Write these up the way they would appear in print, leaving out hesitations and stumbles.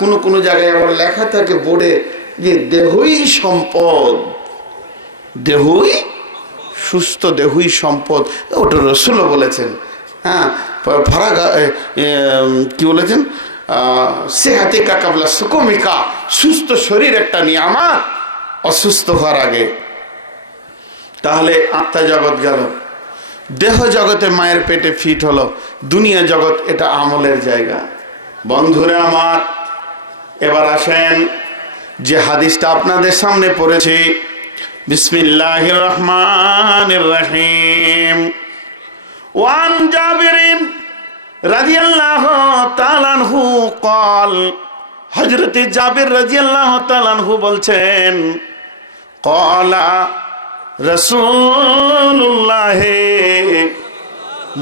কোন জায়গায় আবার লেখা থাকে বোর্ডে যে দেহই সম্পদ, দেহই সুস্থ, দেহই সম্পদ। ওটা রসুলও বলেছেন। হ্যাঁ, কি বলেছেন, সেহাতিকা কাবলা সুকুমিকা, সুস্থ শরীর একটা নিয়ামত অসুস্থ হওয়ার আগে। তাহলে আত্মা জগৎ গেল, দেহ জগতে মায়ের পেটে ফিট হলো, দুনিয়া জগৎ এটা আমলের জায়গা। বন্ধুরা আমার, এবার আসেন যে হাদিসটা আপনাদের সামনে পড়েছি, বিসমিল্লাহির রহমানির রহিম। ওয়ান জাবিরিন রাদিয়াল্লাহু তাআলা আনহু قال, হযরত জাবির রাদিয়াল্লাহু তাআলা আনহু বলছেন, ক্বালা রাসূলুল্লাহ,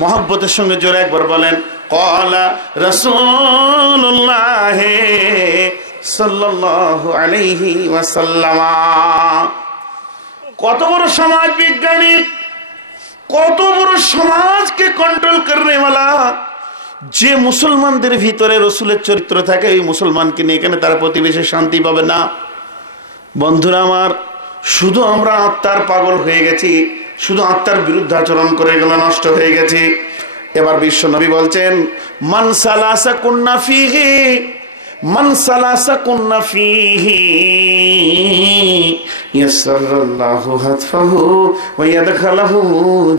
মোহাব্বতের সঙ্গে জোরে একবার বলেন, ক্বালা রাসূলুল্লাহ সাল্লাল্লাহু আলাইহি ওয়াসাল্লাম। কত বড় সমাজ বিজ্ঞানী, কত বড় সমাজকে কন্ট্রোল করনে वाला, যে মুসলমানদের ভিতরে রসুলের চরিত্র থাকে, এই মুসলমানকে নিয়ে এখানে তারা প্রতিবেশী শান্তি পাবে না। বন্ধুরা আমার, শুধু আমরা আত্মার পাগল হয়ে গেছি, শুধু আত্মার বিরুদ্ধে আচরণ করে গেলে নষ্ট হয়ে গেছি। এবার বিশ্ব নবী বলছেন, মান সালাসা কুন্না ফিহি, মান সালাসা কুন্না ফিহি ইয়াসসারাল্লাহু হাতফাহু ওয়া ইয়াদখালহু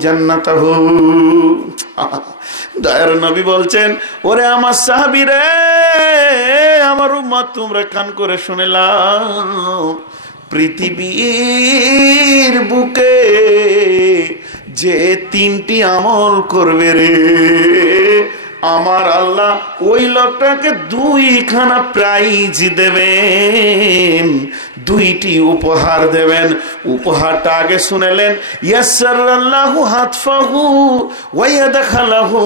জান্নাতাহু। দয়ার নবী বলছেন, ওরে আমার সাহাবীরে, আমার উম্মত, তোমরা কান করে শুনে নাও, পৃথিবীর বুকে যে তিনটি আমল করবে রে, আমার আল্লাহ ওই লোকটাকে দুইখানা প্রাইজ দেবেন, দুইটি উপহার দেবেন। উপহারটা আগে শুনেলেন, ইয়াসসারাল্লাহু হাতফাহু ওয়া ইয়াদখালহু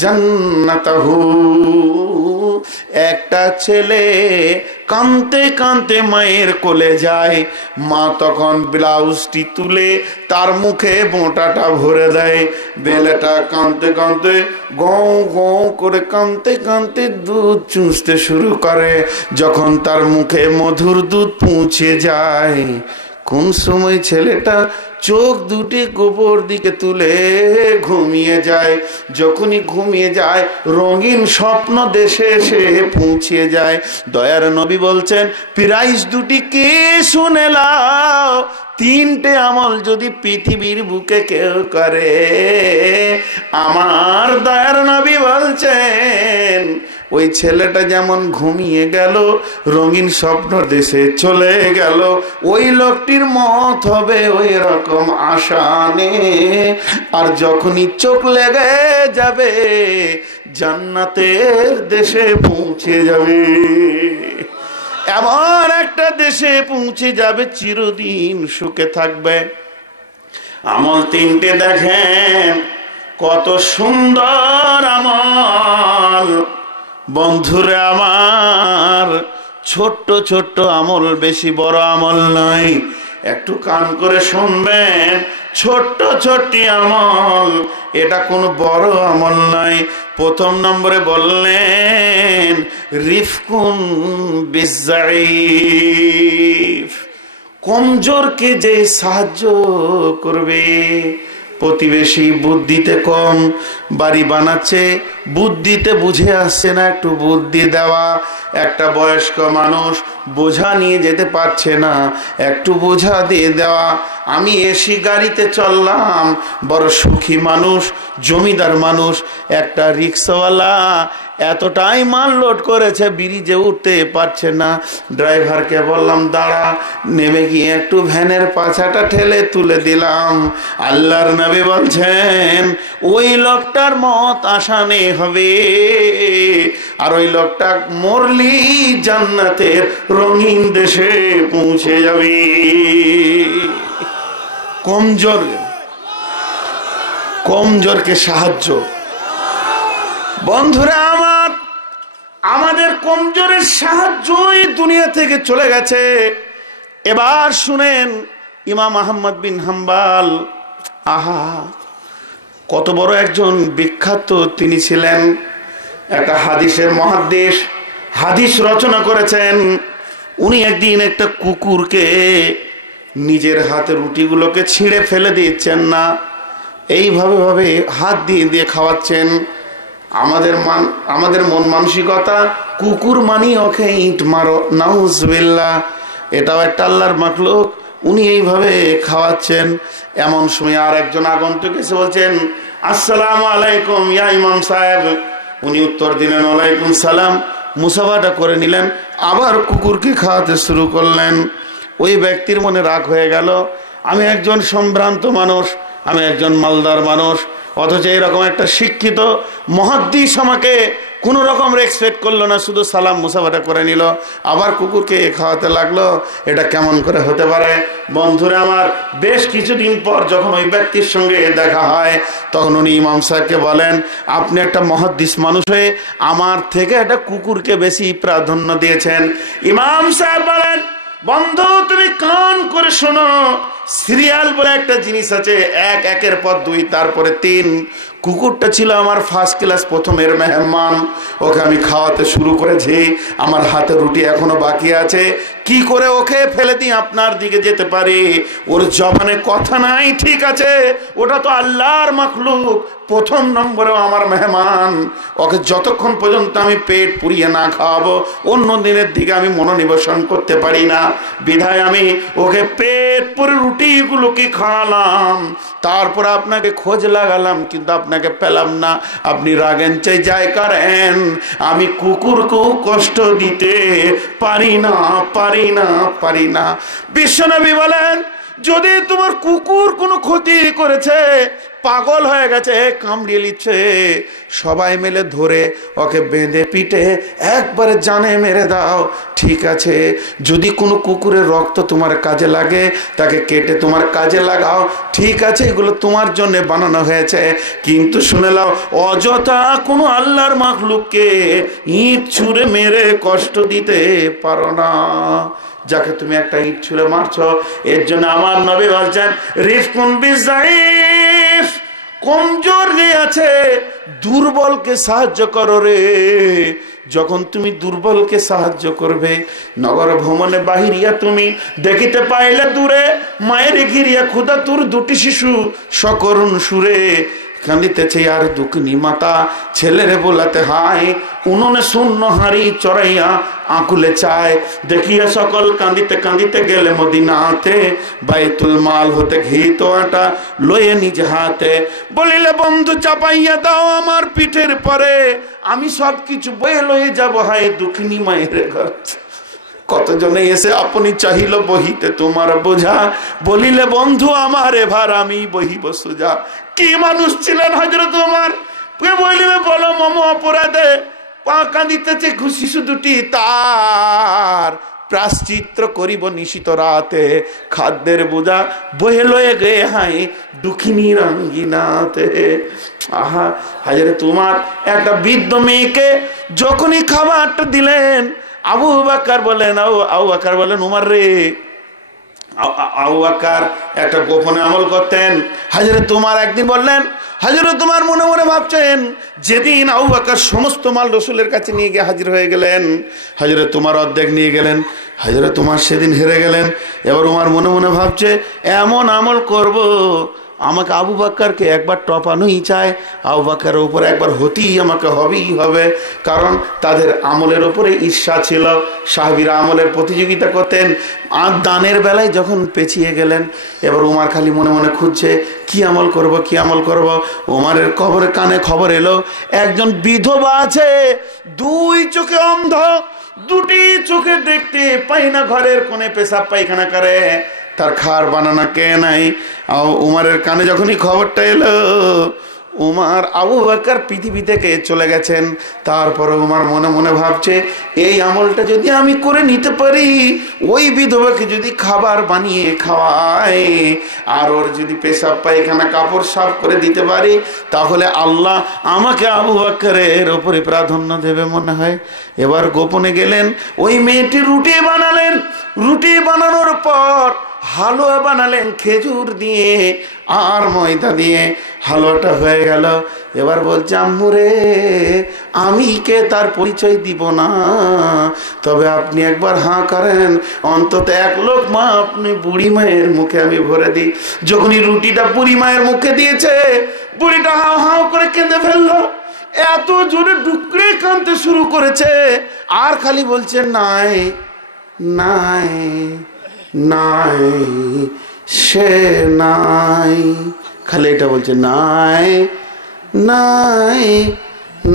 জান্নাতাহু। একটা ছেলে কাঁদতে কাঁদতে মায়ের কোলে যায়, মা তখন ব্লাউজটি তুলে তার মুখে বোঁটাটা ভরে দেয়, বেলেটা কাঁদতে কাঁদতে গৌ গৌ করে কাঁদতে কাঁদতে দুধ চুষতে শুরু করে। যখন তার মুখে মধুর দুধ পৌঁছে যায়, কোন সময় ছেলেটা চোখ দুটি গোবর দিকে তুলে ঘুমিয়ে যায়। যখনই ঘুমিয়ে যায়, রঙিন স্বপ্ন দেশে এসে পৌঁছে যায়। দয়ার নবী বলছেন, প্রাইজ দুটি কে শুনে লাও, তিনটে আমল যদি পৃথিবীর বুকে কেউ করে, আমার দয়ার নবী বলছেন, ওই ছেলেটা যেমন ঘুমিয়ে গেল, রঙিন স্বপ্ন দেশে চলে গেল, ওই লোকটির মত হবে ওই রকম আসানে। আর যখনই চোখ লেগে যাবে, জান্নাতের দেশে পৌঁছে যাবে, এমন একটা দেশে পৌঁছে যাবে, চিরদিন সুখে থাকবে। আমল তিনটে দেখেন, কত সুন্দর আমল। বন্ধুরা আমার, ছোট্ট ছোট্ট আমল, বেশি বড় আমল নয়, একটু কান করে শুনবেন। ছোট্ট ছোট্ট আমল, এটা কোনো বড় আমল নয়। প্রথম নম্বরে বললেন, রিফকুন বিজাইফ, কমজোরকে যে সাহায্য করবে। প্রতিবেশী বুদ্ধিতে কম, বাড়ি বানাচ্ছে, বুদ্ধিতে বুঝে আসছে না, একটু বুদ্ধি দেওয়া। একটা বয়স্ক মানুষ বোঝা নিয়ে যেতে পারছে না, একটু বোঝা দিয়ে দেওয়া। আমি এসি গাড়িতে চললাম, বড় সুখী মানুষ, জমিদার মানুষ, একটা রিক্সাওয়ালা এতটাই মাল লোড করেছে, ব্রিজে উঠতে পারছে না। ড্রাইভারকে বললাম দাঁড়া, নেমে গিয়ে একটু ভ্যানের পাছাটা ঠেলে তুলে দিলাম। আল্লাহর নবী বলছেন, ওই লোকটার মত আসানে হবে, আর ওই লোকটা মরলি জান্নাতের রঙিন দেশে পৌঁছে যাবে। কমজোরকে সাহায্য। বন্ধুরা আমার, আমাদের কমজোরের সাহায্যই দুনিয়া থেকে চলে গেছে। এবার শুনেন, ইমাম আহমদ বিন হাম্বল, আহা কত বড় একজন বিখ্যাত তিনি ছিলেন, একটা হাদিসের মুহাদ্দিস। হাদিস রচনা করেছেন। উনি একদিন একটা কুকুরকে নিজের হাতে রুটিগুলোকে ছিঁড়ে ফেলে দিচ্ছেন না, এইভাবে ভাবে হাত দিয়ে দিয়ে খাওয়াচ্ছেন। আমাদের মন মানসিকতা কুকুর মানি ওকে ইট মারো, নাউজুবিল্লাহ, এটাও একটা আল্লাহর মাখলুক। উনি এইভাবে খাওয়াচ্ছেন। এমন সময় আর একজন আগন্তুক এসে বলছেন, আসসালামু আলাইকুম ইয়া ইমাম সাহেব। উনি উত্তর দিলেন, ওয়ালাইকুম সালাম, মুসাফাটা করে নিলেন, আবার কুকুরকে খাওয়াতে শুরু করলেন। ওই ব্যক্তির মনে রাগ হয়ে গেল, আমি একজন সম্ভ্রান্ত মানুষ, আমি একজন মালদার মানুষ, অথচ এরকম একটা শিক্ষিত মুহাদ্দিস আমাকে কোন রকম রেসপেক্ট করলো না, শুধু সালাম মুসাফাটা করে নিল, আবার কুকুরকে খাওয়াতে লাগলো। এটা কেমন করে হতে পারে? বন্ধুরা আমার, বেশ কিছুদিন পর যখন ওই ব্যক্তির সঙ্গে দেখা হয়, তখন উনি ইমাম সাহেবকে বলেন, আপনি একটা মুহাদ্দিস মানুষ হয়ে আমার থেকে একটা কুকুরকে বেশি প্রাধান্য দিয়েছেন। ইমাম সাহেব বলেন, বন্ধু তুমি কান করে শোনো, সিরিয়াল বলে একটা জিনিস আছে, এক, একের পর দুই, তারপরে তিন। কুকুরটা ছিল আমার ফার্স্ট ক্লাস প্রথমের মেহমান, ওকে আমি খাওয়াতে শুরু করেছি, আমার হাতে রুটি এখনো বাকি আছে, কি করে ওকে ফেলে দিয়ে আপনার দিকে যেতে পারি? ওর জবানে কথা নাই, ঠিক আছে, ওটা তো আল্লাহর মাখলুক, প্রথম নম্বরেও আমার মেহমান, ওকে যতক্ষণ পর্যন্ত আমি পেট পুড়িয়ে না খাওয়াবো অন্য দিনের দিকে আমি মনোনিবেশন করতে পারি না। বিধায় আমি ওকে পেট পুরে রুটিগুলোকে খাওয়ালাম, তারপর আপনাকে খোঁজ লাগালাম, কিন্তু আপনাকে পেলাম না। আপনি রাগেন চাই যাই করেন, আমি কুকুরকেও কষ্ট দিতে পারি না, পারি না, পারি না। বিশ্বনবী বলেন, যদি তোমার কুকুর কোনো ক্ষতি করেছে, পাগল হয়ে গেছে, কামড়িয়ে নিচ্ছে, সবাই মিলে ধরে ওকে বেঁধে পিটে একবারে জানে মেরে দাও, ঠিক আছে। যদি কোনো কুকুরের রক্ত তোমার কাজে লাগে, তাকে কেটে তোমার কাজে লাগাও, ঠিক আছে, এগুলো তোমার জন্য বানানো হয়েছে। কিন্তু শুনে নাও, অযথা কোনো আল্লাহর মাখলুককে ইট ছুঁড়ে মেরে কষ্ট দিতে পারো না। যাকে তুমি একটা ইট ছুঁড়ে মারছো, এর জন্য আমার নবী বলছেন, রিফকুন বিযায়ফ, কমজোর যে আছে দুর্বলকে সাহায্য করো রে। যখন তুমি দুর্বলকে সাহায্য করবে, নগর ভ্রমণে বাহিরিয়া তুমি দেখিতে পাইলে দূরে মায়ের ঘিরিয়া ক্ষুধা তোর দুটি শিশু সকরুণ সুরে কান্দিতেছে, আর দুঃখিনী মাতা ছেলেরে বোলাতে হায়, উনুনে শূন্য হাঁড়ি চড়াইয়া আকুলে চায়, দেখিয়া সকল কান্দিতে কান্দিতে গেলে মদিনাতে, বাইতুল মাল হতে ঘি তো আটা লয়ে নিজ হাতে, বলিলে বন্ধু চাপাইয়া দাও আমার পিঠের পরে, আমি সব কিছু বয়ে লয়ে যাব হায় দুঃখিনী মায়ের ঘর। কতজনে এসে আপনি চাহিল বহিতে তোমার বোঝা, বলিলে বন্ধু আমার এবার আমি বহিব সোজা। কি মানুষ ছিলেন হযরত ওমর, বলিবে বলো মম অপরাধে পা কাঁদিতেছে শিশু দুটি, তার প্রাশ্চিত্র করিব নিশিত রাতে, খাদ্যের বোঝা বহে লয়ে গে হাই দুঃখিনী রঙ্গিনাতে। আহা, হযরত ওমর একটা বৃদ্ধ মেয়েকে যখনই খাবারটা দিলেন, আবু বকর বলেন, আবু বকর বলেন, উমর রে, আবু বকর একটা গোপনে আমল করতেন। হযরত ওমর একদিন বললেন, হযরত ওমর মনে মনে ভাবছেন, যেদিন আবু বকর সমস্ত মাল রসুলের কাছে নিয়ে গিয়ে হাজির হয়ে গেলেন, হযরত ওমর অর্ধেক নিয়ে গেলেন, হযরত ওমর সেদিন হেরে গেলেন। এবার ওমর মনে মনে ভাবছে, এমন আমল করব, আমাকে আবু বকরকে একবার টপানোই চায়, আবু বকরের উপরে একবার হতেই আমাকে হবেই হবে, কারণ তাদের আমলের উপরে ঈর্ষা ছিল, সাহাবীরা আমলের প্রতিযোগিতা করতেন। আর দানের বেলায় যখন পেছিয়ে গেলেন, এবার ওমর খালি মনে মনে খুঁজছে, কি আমল করব, কি আমল করব। ওমরের কানে খবর এলো, একজন বিধবা আছে, দুই চোখে অন্ধ, দুটি চোখে দেখতে পাই না, ঘরের কোণে পেশাব পায়খানা করে, তার খার বানানা কে নাই। উমারের কানে যখনই খবরটা এলো, উমার আবু বকর পৃথিবী থেকে চলে গেছেন, তারপরে উমার মনে মনে ভাবছে, এই আমলটা যদি আমি করে নিতে পারি, ওই বিধবাকে যদি খাবার বানিয়ে খাওয়াই, আর ওর যদি পেশাব পায়খানা কাপড় সাফ করে দিতে পারি, তাহলে আল্লাহ আমাকে আবু বকরের উপরে প্রাধান্য দেবে মনে হয়। এবার গোপনে গেলেন, ওই মেয়েটি রুটি বানালেন, রুটি বানানোর পর হালুয়া বানালেন খেজুর দিয়ে আর ময়দা দিয়ে, হালুয়াটা হয়ে গেল। এবার বলছে আম্মু রে, আমি কে তার পরিচয় দিব না, তবে আপনি একবার হাঁ করেন, অন্তত এক লোক মা আপনি বুড়ি মায়ের মুখে আমি ভরে দিই। যখনই রুটিটা বুড়ি মায়ের মুখে দিয়েছে, বুড়িটা হাও হাও করে কেঁদে ফেললো, এত জোরে ডুকরে কাঁদতে শুরু করেছে, আর খালি বলছে নাই নাই নাই সে নাই, খালি এটা বলছে নাই নাই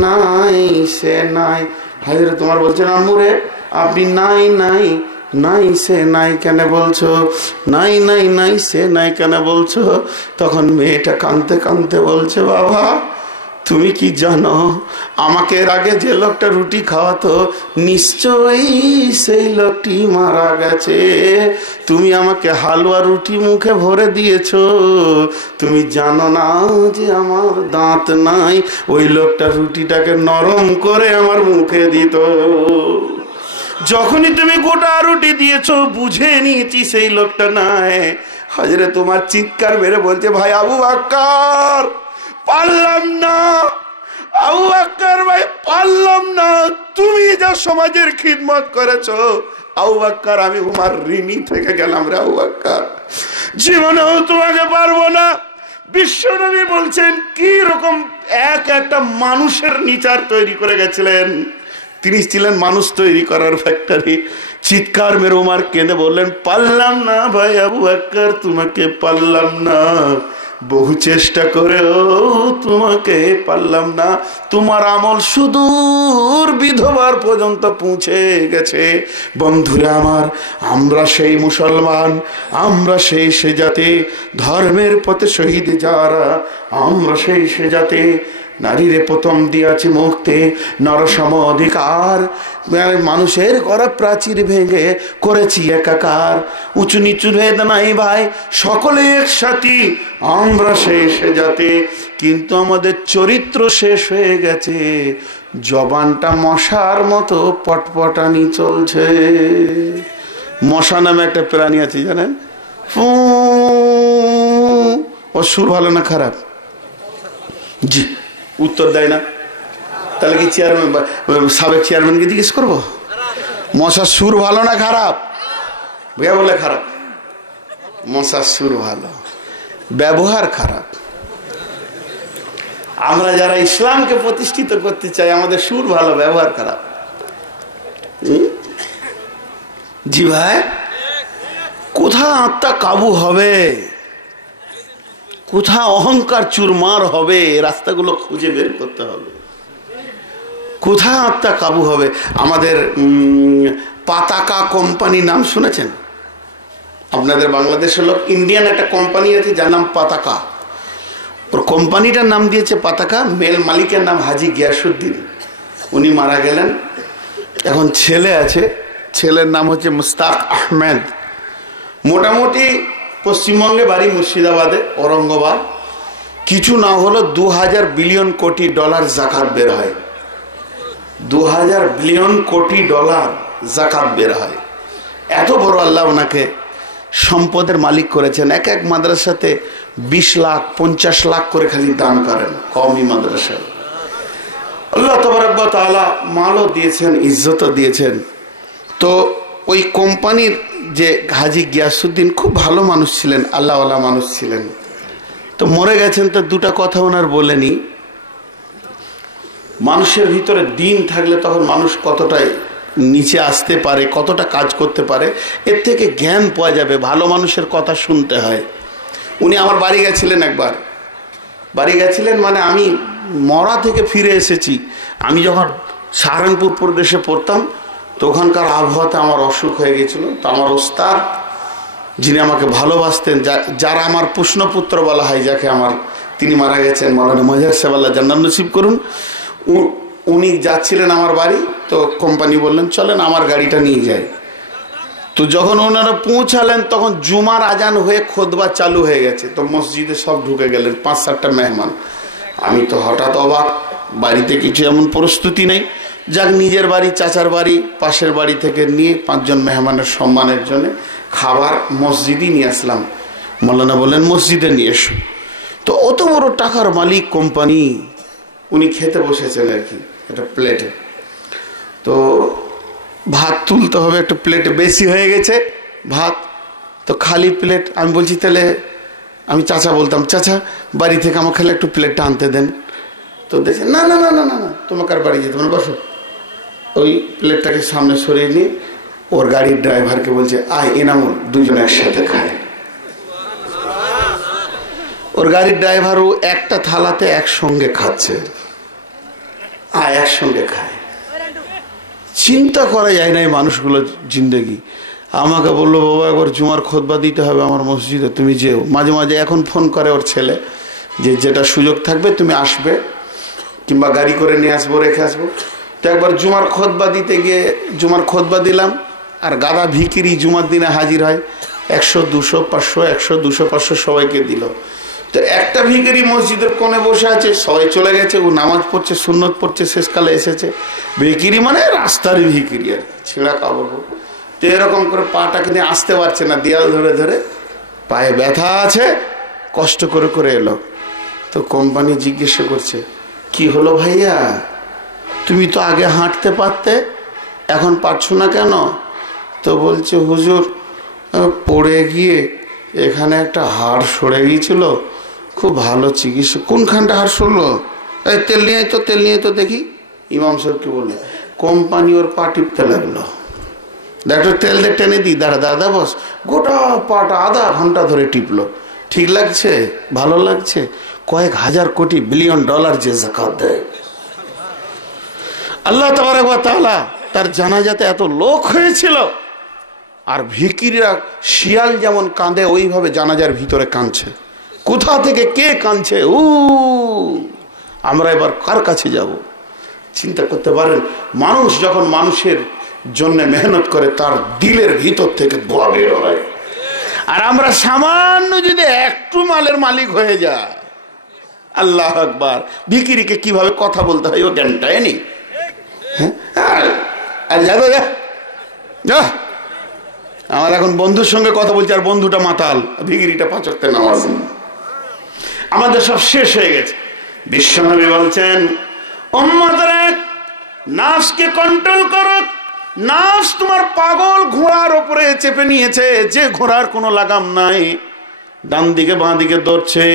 নাই সে নাই। হাজিরা তোমার বলছেন আম্মু রে, আপনি নাই নাই নাই সে নাই কেন বলছো, নাই নাই নাই সে নাই কেন বলছো? তখন মেয়েটা কাঁদতে কাঁদতে বলছে বাবা তুমি কি জানো, আমাকে এর আগে যে লোকটা রুটি খাওয়াতো নিশ্চয়ই সেই লোকটি মারা গেছে, তুমি আমাকে হালুয়া রুটি মুখে ভরে দিয়েছো, তুমি জানো না যে আমার দাঁত নাই, ওই লোকটা রুটিটাকে নরম করে আমার মুখে দিত। যখনই তুমি গোটা রুটি দিয়েছো বুঝে নিয়েছি সেই লোকটা নাই। হাজরে তোমার চিৎকার মেরে বলছে ভাই আবু বকর পারলাম না, আবু বকর ভাই পারলাম না, তুমি যা সমাজের খিদমত করেছো আবু বকর, আমি তোমার ঋণী থেকে গেলাম রে আবু বকর, জীবনেও তোমাকে পারবো না। বিশ্বনবী বলছেন কি রকম একটা মানুষের নিচার তৈরি করে গেছিলেন, তিনি ছিলেন মানুষ তৈরি করার ফ্যাক্টরি। চিৎকার মেরে উমার কেঁদে বললেন পারলাম না ভাই আবু বকর, তোমাকে পারলাম না, বহু চেষ্টা করেও তোমাকে পারলাম না, তোমার আমল সুদূর বিধবার পর্যন্ত পৌঁছে গেছে। বন্ধুরা আমার, আমরা সেই মুসলমান, আমরা সেই সে জাতি, ধর্মের পথে শহীদ যারা, আমরা সেই সে জাতি। নারীরে প্রথম দিয়াছে মুক্তি, নরসম অধিকার, মানুষের করা প্রাচীর ভেঙে করেছি একাকার, উঁচু নিচু ভেদ নাই ভাই, সকলে একসাথে, আমরা শেষ জাতি। কিন্তু আমাদের চরিত্র শেষ হয়ে গেছে, জবানটা মশার মতো পটপটানি চলছে। মশা নামে একটা প্রাণী আছে জানেন, ও সুর ভালো না খারাপ? জি, উত্তর দেয় না। তাহলে কি চেয়ারম্যান, সাবেক চেয়ারম্যানকে জিজ্ঞেস করবো মশার সুর ভালো না খারাপ? ভাইয়া বললে খারাপ। মশার সুর ভালো, ব্যবহার খারাপ। আমরা যারা ইসলামকে প্রতিষ্ঠিত করতে চাই, আমাদের সুর ভালো, ব্যবহার খারাপ। জি ভাই, কোথা আত্মা কাবু হবে, কোথা অহংকার চুরমার হবে, রাস্তাগুলো খুঁজে বের করতে হবে। কোথায় আত্মা কাবু হবে? আমাদের পাতাকা কোম্পানি নাম শুনেছেন? আপনাদের বাংলাদেশের লোক, ইন্ডিয়ান একটা কোম্পানি আছে যার নাম পাতাকা, ওর কোম্পানিটার নাম দিয়েছে পাতাকা। মেল মালিকের নাম হাজি গিয়াসুদ্দিন, উনি মারা গেলেন। এখন ছেলে আছে, ছেলের নাম হচ্ছে মুস্তাক আহমেদ। মোটামুটি পশ্চিমবঙ্গে বাড়ি মুর্শিদাবাদে, ঔরঙ্গাবাদ। কিছু না হলো 2000 বিলিয়ন কোটি ডলার জাকাত বের হয়, 2000 বিলিয়ন কোটি ডলার জাকাত বের হয়। এত বড় আল্লাহ ওনাকে সম্পদের মালিক করেছেন। এক এক মাদ্রাসাতে 20 লাখ 50 লাখ করে খালি দান করেন, কওমি মাদ্রাসা। আল্লাহ তাবারক ওয়া তাআলা মালও দিয়েছেন, ইজ্জতও দিয়েছেন। তো ওই কোম্পানির যে হাজি গিয়াসুদ্দিন খুব ভালো মানুষ ছিলেন, আল্লাহওয়ালা মানুষ ছিলেন। তো মরে গেছেন, তো দুটা কথা ওনার বলেনি। মানুষের ভিতরে দিন থাকলে তখন মানুষ কতটাই নিচে আসতে পারে, কতটা কাজ করতে পারে, এর থেকে জ্ঞান পাওয়া যাবে। ভালো মানুষের কথা শুনতে হয়। উনি আমার বাড়ি গেছিলেন একবার, বাড়ি গেছিলেন মানে আমি মরা থেকে ফিরে এসেছি। আমি যখন সাহারানপুর প্রদেশে পড়তাম, তো ওখানকার আবহাওয়াতে আমার অসুখ হয়ে গেছিল। তো আমার ওস্তাদ, যিনি আমাকে ভালোবাসতেন, যারা আমার পুষ্ণপুত্র বলা হয় যাকে, আমার, তিনি মারা গেছেন, মাওলানা মজহার সাহেব, আল্লাহ জান্নাত নসিব করুন। উনি যাচ্ছিলেন আমার বাড়ি, তো কোম্পানি বললেন চলেন আমার গাড়িটা নিয়ে যায়। তো যখন ওনারা পৌঁছালেন, তখন জুমার আজান হয়ে খুতবা চালু হয়ে গেছে। তো মসজিদে সব ঢুকে গেলেন, 5-7টা মেহমান। আমি তো হঠাৎ অবাক, বাড়িতে কিছু এমন প্রস্তুতি নেই। যাক, নিজের বাড়ি, চাচার বাড়ি, পাশের বাড়ি থেকে নিয়ে 5 জন মেহমানের সম্মানের জন্য খাবার মসজিদই নিয়ে আসলাম। মাওলানা বললেন মসজিদে নিয়ে এসো। তো অত বড় টাকার মালিক কোম্পানি, উনি খেতে বসেছেন আর কি একটা প্লেটে। তো ভাত তুলতে হবে, একটা প্লেটে বেশি হয়ে গেছে ভাত, তো খালি প্লেট। আমি বলছি তাহলে, আমি চাচা বলতাম, চাচা বাড়ি থেকে আমার খেলে একটু প্লেটটা আনতে দেন। তো দেখছে না না না না না না, তোমাকে আর বাড়ি যেতে, মানে বসো। ওই প্লেটটাকে সামনে সরিয়ে নিয়ে ওর গাড়ির ড্রাইভারকে বলছে, আয় এনামুল, দুজনে একসাথে খায়। ওর গাড়ির ড্রাইভারও একটা থালাতে একসঙ্গে খাচ্ছে, আয় একসঙ্গে খায়। চিন্তা করা যায় না এই মানুষগুলো জিন্দগি। আমাকে বললো, বাবা একবার জুমার খুতবা দিতে হবে আমার মসজিদে, তুমি যেও। মাঝে মাঝে এখন ফোন করে ওর ছেলে যে যেটা সুযোগ থাকবে তুমি আসবে, কিংবা গাড়ি করে নিয়ে আসবো, রেখে আসবো। তো একবার জুমার খুতবা দিতে গিয়ে জুমার খুতবা দিলাম, আর গাদা ভিকিরি জুমার দিনে হাজির হয়, 100, 200, 500, 100, 200, 500 সবাইকে দিল। তো একটা ভিকিরি মসজিদের কোণে বসে আছে, সবাই চলে গেছে, ও নামাজ পড়ছে, সুন্নত পড়ছে, শেষকালে এসেছে। ভিকিরি মানে রাস্তার ভিকিরি আর ছেঁড়া কাপড়। তো এরকম করে পাটাকে নিয়ে আসতে পারছে না, দেয়াল ধরে ধরে, পায়ে ব্যথা আছে, কষ্ট করে করে এলো। তো কোম্পানি জিজ্ঞাসা করছে, কি হলো ভাইয়া, তুমি তো আগে হাঁটতে পারতে, এখন পারছো না কেন? তো বলছে, হুজুর পড়ে গিয়ে এখানে একটা হাড় সরে গিয়েছিল, খুব ভালো চিকিৎসা। কোনখানটা হাড় সরলো? এই তেল নিয়ে তো, তেল নিয়ে তো দেখি। ইমাম সাহেবকে বললো, কোম্পানি ওর পা টিপতে লাগলো। ডাক্তার তেল দিয়ে টেনে দিই, দাঁড়া দাদা বস। গোটা পাটা আধা ঘন্টা ধরে টিপলো। ঠিক লাগছে? ভালো লাগছে? কয়েক হাজার কোটি বিলিয়ন ডলার যে যাকাত দেয় আল্লাহ তাবারক ওয়া তাআলা, তার জানাজাতে এত লোক হয়েছিল। আর ভিকিরিরা শিয়াল যেমন কাঁদে ওইভাবে জানাজার ভিতরে কাঁদছে। কোথা থেকে কে কাঁদছে, আমরা এবার কার কাছে যাব? চিন্তা করতে পারেন, মানুষ যখন মানুষের জন্য মেহনত করে তার দিলের ভিতর থেকে দোয়া বের হয়। আর আমরা সামান্য যদি একটু মালের মালিক হয়ে যায়, আল্লাহ আকবার, ভিকিরিকে কিভাবে কথা বলতে হয় ও জ্ঞানটাই নেই। আমার এখন বন্ধুর সঙ্গে কথা বলছি, আর বন্ধুটা মাতাল, ভিকিরিটা 5 ওয়াক্তের নামাজ। আমাদের সব শেষ হয়ে গেছে। বিশ্বনবী বলছেন, উম্মতরা নাফসকে কন্ট্রোল করো। নাফস তোমার পাগল ঘোড়ার উপরে চেপে নিয়েছে, যে ঘোড়ার কোনো লাগাম নাই, ডান দিকে বাঁ দিকে দৌড়ছে।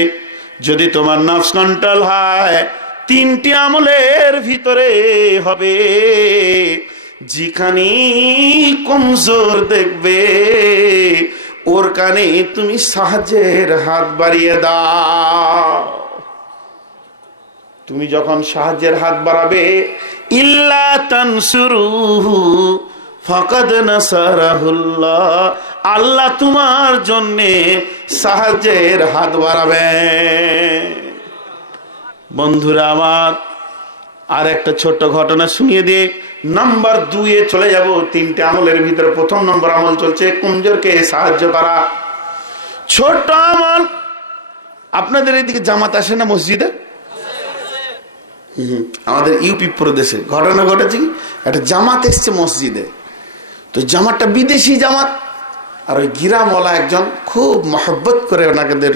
যদি তোমার নাফস কন্ট্রোল হয়, 3টি আমলের ভিতরে হবে। যেখানে কমজোর দেখবে ওর কানে তুমি সাহায্যের হাত বাড়িয়ে দাও। তুমি যখন সাহায্যের হাত বাড়াবে, ইল্লা তানসুরুহু ফাকাদ নাসারাহুল্লাহ, আল্লাহ তোমার জন্যে সাহায্যের হাত বাড়াবে। বন্ধুরা আমার, আর একটা ছোট্ট ঘটনা শুনিয়ে দিয়ে নাম্বার 2-এ চলে যাব। 3টে আমলের ভিতরে প্রথম নম্বর আমল চলছে কমজোরকে সাহায্য করা। ছোট্ট আমল। আপনাদের এইদিকে জামাত আসে না মসজিদে? আমাদের ইউপি প্রদেশে ঘটনা ঘটেছে কি, একটা জামাত এসছে মসজিদে। তো জামাতটা বিদেশি জামাত, আর ওই গিরামওয়ালা একজন খুব মহব্বত করে ওনাদের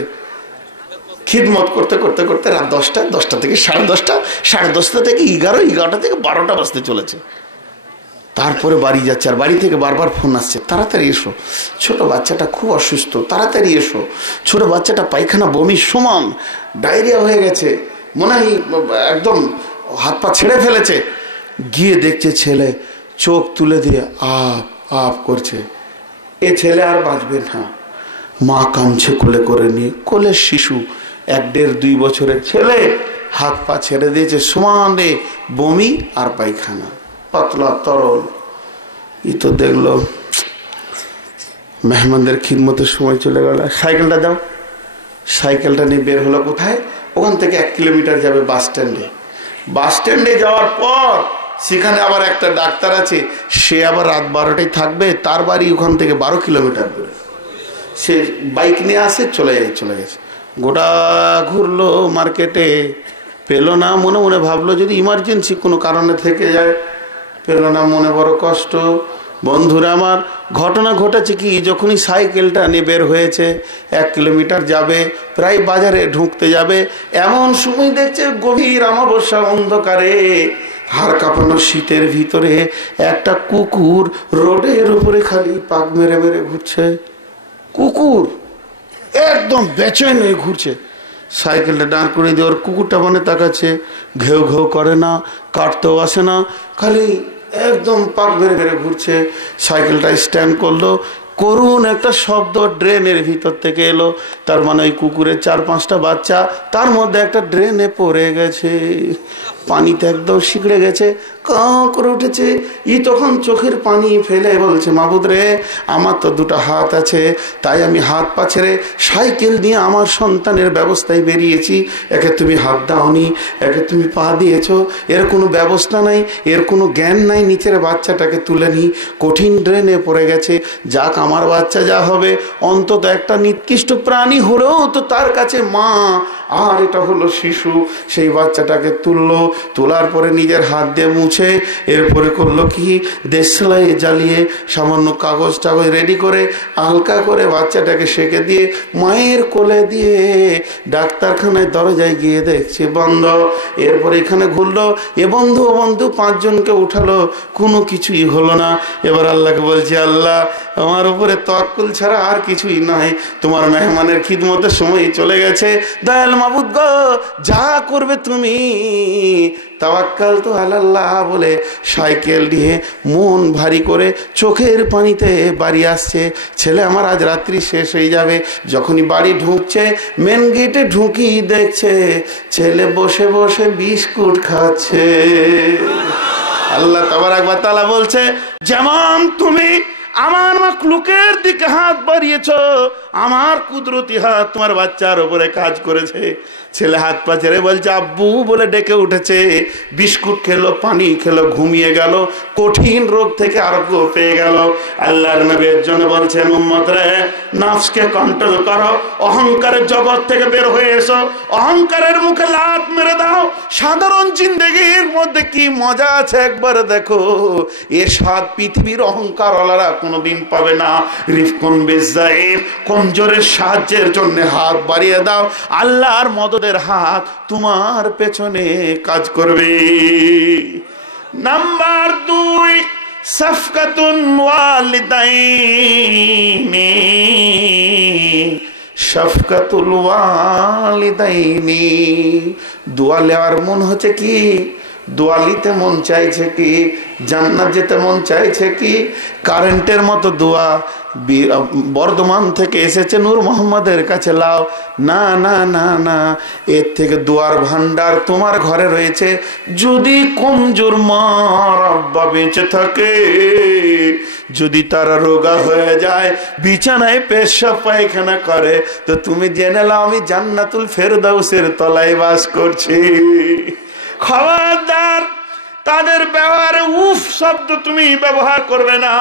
খিদমত করতে করতে করতে রাত 10টা, 10টা থেকে 10:30, 10:30 থেকে 11টা থেকে 12টা বাজতে চলেছে। তারপরে বাড়ি যাচ্ছে, আর বাড়ি থেকে বারবার ফোন আসছে, তাড়াতাড়ি এসো, ছোট বাচ্চাটা খুব অসুস্থ, তাড়াতাড়ি এসো, ছোট বাচ্চাটা পায়খানা বমি সমান, ডায়রিয়া হয়ে গেছে, মনে হয় একদম হাত পা ছেড়ে ফেলেছে। গিয়ে দেখছে ছেলে চোখ তুলে দিয়ে আপ আপ করছে। এ ছেলে আর বাঁচবে না। মা কাঁদছে কোলে করে নিয়ে, কোলের শিশু 1-1.5-2 বছরের ছেলে, হাত পা ছেড়ে দিয়েছে, সমানে বমি আর পায়খানা, পাতলা তরল। ই তো দেখলো মেহমানদের খিদমতের সময় চলে গেল। সাইকেলটা দাও। সাইকেলটা নিয়ে বের হলো কোথায়? ওখান থেকে 1 কিলোমিটার যাবে বাস স্ট্যান্ডে। বাস স্ট্যান্ডে যাওয়ার পর সেখানে আবার একটা ডাক্তার আছে, সে আবার রাত 12টায় থাকবে, তার বাড়ি ওখান থেকে 12 কিলোমিটার দূরে। সে বাইক নিয়ে আসে, চলে গেছে। গোটা ঘুরলো মার্কেটে, পেলো না। মনে মনে ভাবলো যদি ইমার্জেন্সি কোনো কারণে থেকে যায় পেল না, মনে বড় কষ্ট। বন্ধুরা আমার, ঘটনা ঘটেছে কি, যখনই সাইকেলটা নিয়ে বের হয়েছে 1 কিলোমিটার যাবে, প্রায় বাজারে ঢুকতে যাবে, এমন সময় দেখছে গভীর অমাবস্যা অন্ধকারে হাড় কাঁপানো শীতের ভিতরে একটা কুকুর রোডের উপরে খালি পাক মেরে মেরে ঘুরছে। কুকুর একদম বেচৈন হয়ে ঘুরছে। সাইকেলটা দাঁড় করে দিয়ে ওর কুকুরটা মানে তাকাচ্ছে, ঘেউ ঘেউ করে না, কাটতেও আসে না, খালি একদম পাক মেরে মেরে ঘুরছে। সাইকেলটা স্ট্যান্ড করলো, করুণ একটা শব্দ ড্রেনের ভিতর থেকে এলো। তার মানে ওই কুকুরের 4-5টা বাচ্চা, তার মধ্যে একটা ড্রেনে পড়ে গেছে, পানিতে একদম শিকড়ে গেছে, কাঁ করে উঠেছে। তখন চোখের পানি ফেলে বলছে, মাবুদ রে, আমার তো 2টা হাত আছে, তাই আমি হাত পা ছেড়ে সাইকেল নিয়ে আমার সন্তানের ব্যবস্থায় বেরিয়েছি। একে তুমি হাত দাওনি, একে তুমি পা দিয়েছো, এর কোনো ব্যবস্থা নাই, এর কোনো জ্ঞান নাই, নিচের বাচ্চাটাকে তুলে নি, কঠিন ড্রেনে পড়ে গেছে। যাক, আমার বাচ্চা যা হবে, অন্তত একটা নিকৃষ্ট প্রাণী হলেও তো তার কাছে মা, আর এটা হলো শিশু। সেই বাচ্চাটাকে তুললো, তোলার পরে নিজের হাত দিয়ে মুছে, এরপরে করলো কি, দেশলাই জ্বালিয়ে সামান্য কাগজ টাগজ রেডি করে হালকা করে বাচ্চাটাকে সেঁকে দিয়ে মায়ের কোলে দিয়ে ডাক্তারখানায় দরজায় গিয়ে দেখছে বন্ধ। এরপরে এখানে ঘুরলো, এ বন্ধু ও বন্ধু 5 জনকে উঠালো, কোনো কিছুই হলো না। এবার আল্লাহকে বলছে, আল্লাহ, আমার উপরে তাওয়াক্কুল ছাড়া আর কিছুই নাই, তোমার মেহমানের খিদমতের সময় চলে গেছে, দয়াল মাবুদ গো, যা করবে তুমি, তাওয়াক্কাল তো আল্লাহ বলে সাইকেল দিয়ে মন ভারী করে চোখের পানিতে বাড়ি আসছে। ছেলে আমার আজ রাত্রি শেষ হয়ে যাবে। যখনই বাড়ি ঢুকছে, মেন গেটে ঢুকি দেখছে ছেলে বসে বসে বিস্কুট খাচ্ছে। আল্লাহ তাবারাক ওয়া তাআলা বলছে, যেমন তুমি আমার মাখলুকের দিকে হাত বাড়িয়েছ, আমার কুদরতি হাত তোমার বাচ্চার উপরে কাজ করেছে। ছেলে হাত পা ছেড়ে বলছে আব্বু বলে ডেকে উঠেছে, বিস্কুট খেলো, পানি খেলো, ঘুমিয়ে গেল, কঠিন রোগ থেকে আরোগ্য পেয়ে গেল। আল্লাহর নবীর জন্য বলছেন, উম্মত রে, নফসকে কন্ট্রোল করো, অহংকারের জগৎ থেকে বের হয়ে এসো, অহংকারের মুখে লাত মেরে দাও। সাধারণ জিন্দেগির মধ্যে কি মজা আছে একবার দেখো, এ স্বাদ পৃথিবীর অহংকারওয়ালারা কোনোদিন পাবে না। রিফকুন বিজাইর, কমজোরের সাহায্যের জন্য হাত বাড়িয়ে দাও, আল্লাহর মদদের হাত তোমার পেছনে কাজ করবে। নাম্বার 2, সাফকাতুন ওয়ালিদাইনি, শাফকাতুল ওয়ালিদাইনি। দোয়া নেওয়ার মন হচ্ছে কি, দোয়া নিতে মন চাইছে কি, জান্নাত যেতে মন চাইছে কি, কারেন্টের মতো দোয়া বর্ধমান থেকে এসেছে নূর মোহাম্মদের কাছে লাও, না না না না, এর থেকে দোয়ার ভান্ডার তোমার ঘরে রয়েছে। যদি কমজোর মা আব্বা বেঁচে থাকে, যদি তারা রোগা হয়ে যায়, বিছানায় পেশাব পায়খানা করে, তো তুমি জেনে নাও আমি জান্নাতুল ফেরদাউসের তলায় বাস করছি। খবরদার, তাদের ব্যবহারে উফ শব্দ তুমি ব্যবহার করবে না।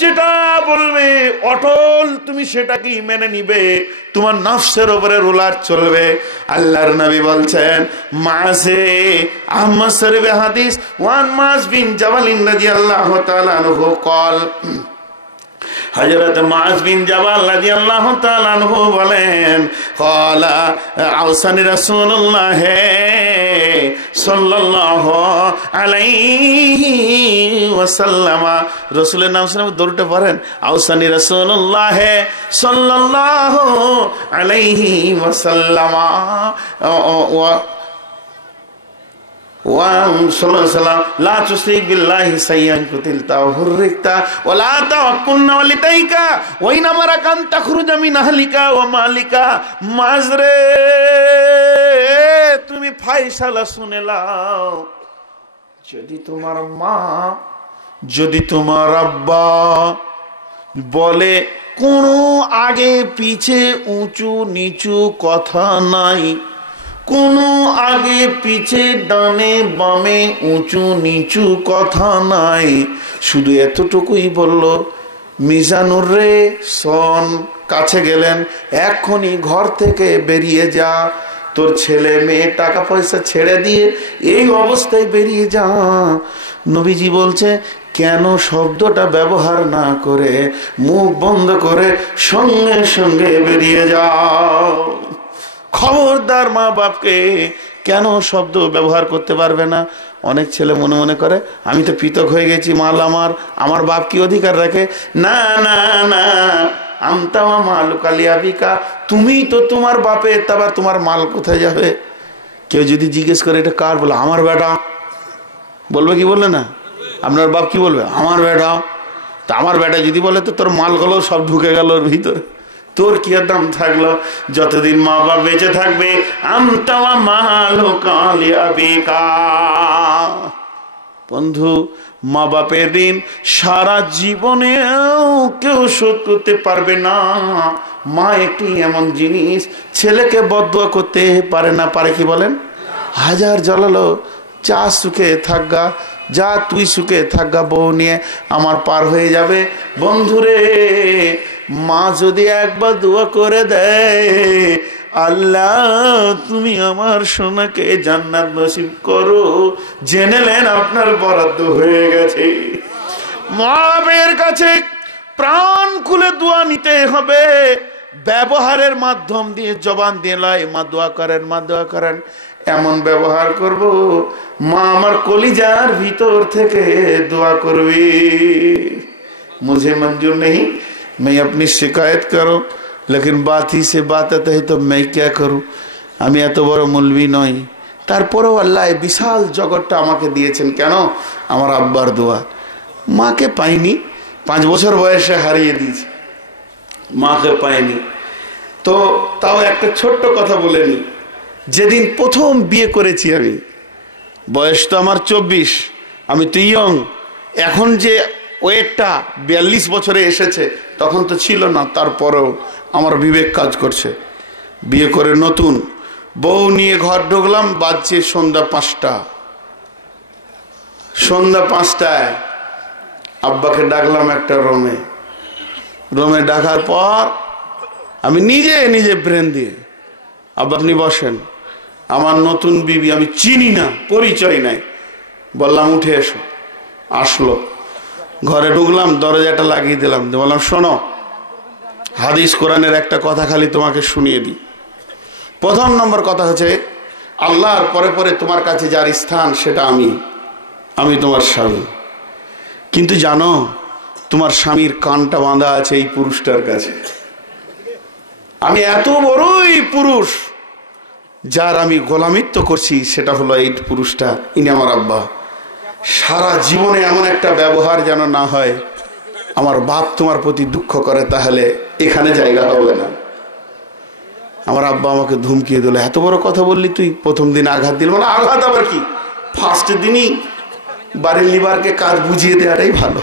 যেটা বলবে অটল তুমি সেটাকেই মেনে নিবে, তোমার নফসের উপরে রুলার চলবে। আল্লাহর নবী বলছেন, মাসে আহমদ শরীফে হাদিস, ওয়ান মাস বিন জাবাল রাদিয়াল্লাহু তাআলা আনহু কল, হযরত মুআজ বিন জাবাল রাদিয়াল্লাহু তাআলা আনহু বলেন, ক্বালা আওসানি রাসূলুল্লাহ সাল্লাল্লাহু আলাইহি ওয়াসাল্লাম, রাসূলের নাম শুনে দৌড়তে পারেন, আওসানি রাসূলুল্লাহ সাল্লাল্লাহু আলাইহি ওয়াসাল্লাম লা তুশরিক বিল্লাহি শাইআন কুতিলতা হুররিকতা ওয়া লা তাওয়াক্কুলনা ওয়ালিদাইকা ওয়া ইন আমারাকা আন তাখরুজা মিন আহলিকা ওয়া মালিকা। মাজরে, তুমি ফয়সালা শুনে নাও, যদি তোমার মা, যদি তোমার আব্বা বলে কোনো আগে পিছে উঁচু নিচু কথা নাই, কোনো আগে পিছে ডানে বামে উঁচু নিচু কথা নাই, শুধু এতটুকুই বলল, মিজানুর রে শোন, কাছে গেলেন, এখনই ঘর থেকে বেরিয়ে যা, তোর ছেলে মেয়ে টাকা পয়সা ছেড়ে দিয়ে এই অবস্থায় বেরিয়ে যা, নবীজি বলছে কেন শব্দটা ব্যবহার না করে মুখ বন্ধ করে সঙ্গে সঙ্গে বেরিয়ে যাও। খবরদার মা বাপকে কেন শব্দ ব্যবহার করতে পারবে না? অনেক ছেলে মনে মনে করে আমি তো পৃথক হয়ে গেছি, মাল আমার বাপ কি অধিকার রাখে? না না না, আমতামা মালুকালিয়াবিকা, তুমি তো তোমার বাপে, তারপর তোমার মাল কোথায় যাবে? কেউ যদি জিজ্ঞেস করে এটা কার, বলে আমার বেটা। বলবে কি বললে না? আপনার বাপ কি বলবে? আমার বেটা। তা আমার বেটা যদি বলে তো তোর মালগুলো সব ঢুকে গেল ওর ভিতরে, তোর কি আর দাম থাকলো? যতদিন মা বাপ বেঁচে থাকবে আমতামা মালুকালিয়াবিকা। বন্ধু, মা বাপের ঋণ সারা জীবনেও কেউ শোধ করতে পারবে না। মা একটি এমন জিনিস, ছেলেকে বদদুয়া করতে পারে না। পারে কি বলেন? হাজার জ্বালালো, যা সুখে থাকগা, যা তুই সুখে থাকগা, বউ নিয়ে আমার পার হয়ে যাবে। বন্ধুরে, মা যদি একবার দোয়া করে দেয়, আল্লাহ তুমি আমার সোনাকে জান্নাত নসিব করো, জেনেলেন আপনার বরাদ্দ হয়ে গেছে। মা বাপের কাছে প্রাণ খুলে দোয়া নিতে হবে। ব্যবহারের মাধ্যম দিয়ে, জবান দিয়ে লয় মা দোয়া করেন, মা দোয়া করেন, এমন ব্যবহার করব মা আমার কলিজার ভিতর থেকে দোয়া করবে। मुझे मंजूर नहीं, मैं अपनी शिकायत करूं, लेकिन बात ही से बात आते है तो मैं क्या करूं? আমি এত বড় মৌলবি নই, তারপরেও আল্লাহ বিশাল জগৎটা আমাকে দিয়েছেন কেন? আমার আব্বার দোয়া। মাকে পাইনি, 5 বছর বয়সে হারিয়ে দিয়েছি, মাকে পাইনি। তো তাও একটা ছোট্ট কথা বলে নি, যেদিন প্রথম বিয়ে করেছি আমি, বয়স তো আমার 24, আমি তো ইয়ং। এখন যে ওয়েটটা 42 বছরে এসেছে, তখন তো ছিল না। তারপরেও আমার বিবেক কাজ করছে। বিয়ে করে নতুন বউ নিয়ে ঘর ঢুকলাম, বাজছে সন্ধ্যা 5টা। সন্ধ্যা 5টায় আব্বাকে ডাকলাম একটা রুমে ডাকার পর আমি নিজে ব্রেন দিয়ে, আব্বা আপনি বসেন, আমার নতুন বিবি, আমি চিনি না, পরিচয় নাই। বললাম উঠে এসো। আসলো, ঘরে ঢুকলাম, দরজাটা লাগিয়ে দিলাম, বললাম শোনো, হাদিস কোরআনের একটা কথা খালি তোমাকে শুনিয়ে দিই। প্রথম নম্বর কথা হচ্ছে, আল্লাহর পরে পরে তোমার কাছে যার স্থান সেটা আমি তোমার স্বামী। কিন্তু জানো, তোমার স্বামীর কানটা বাঁধা আছে এই পুরুষটার কাছে। আমি এত বড়ই পুরুষ, যার আমি গোলামিত্ব করছি, সেটা হলো এই পুরুষটা, ইনি আমার আব্বা। সারা জীবনে এমন একটা ব্যবহার যেন না হয় আমার বাপ তোমার প্রতি দুঃখ করে, তাহলে এখানে জায়গা হবে না। আমার আব্বা আমাকে ধমকিয়ে দিল, এত বড় কথা বললি তুই, প্রথম দিন আঘাত দিল। মানে আঘাত আবার কি, ফার্স্ট দিনই বাড়ির লিবারকে কাজ বুঝিয়ে দেওয়াটাই ভালো।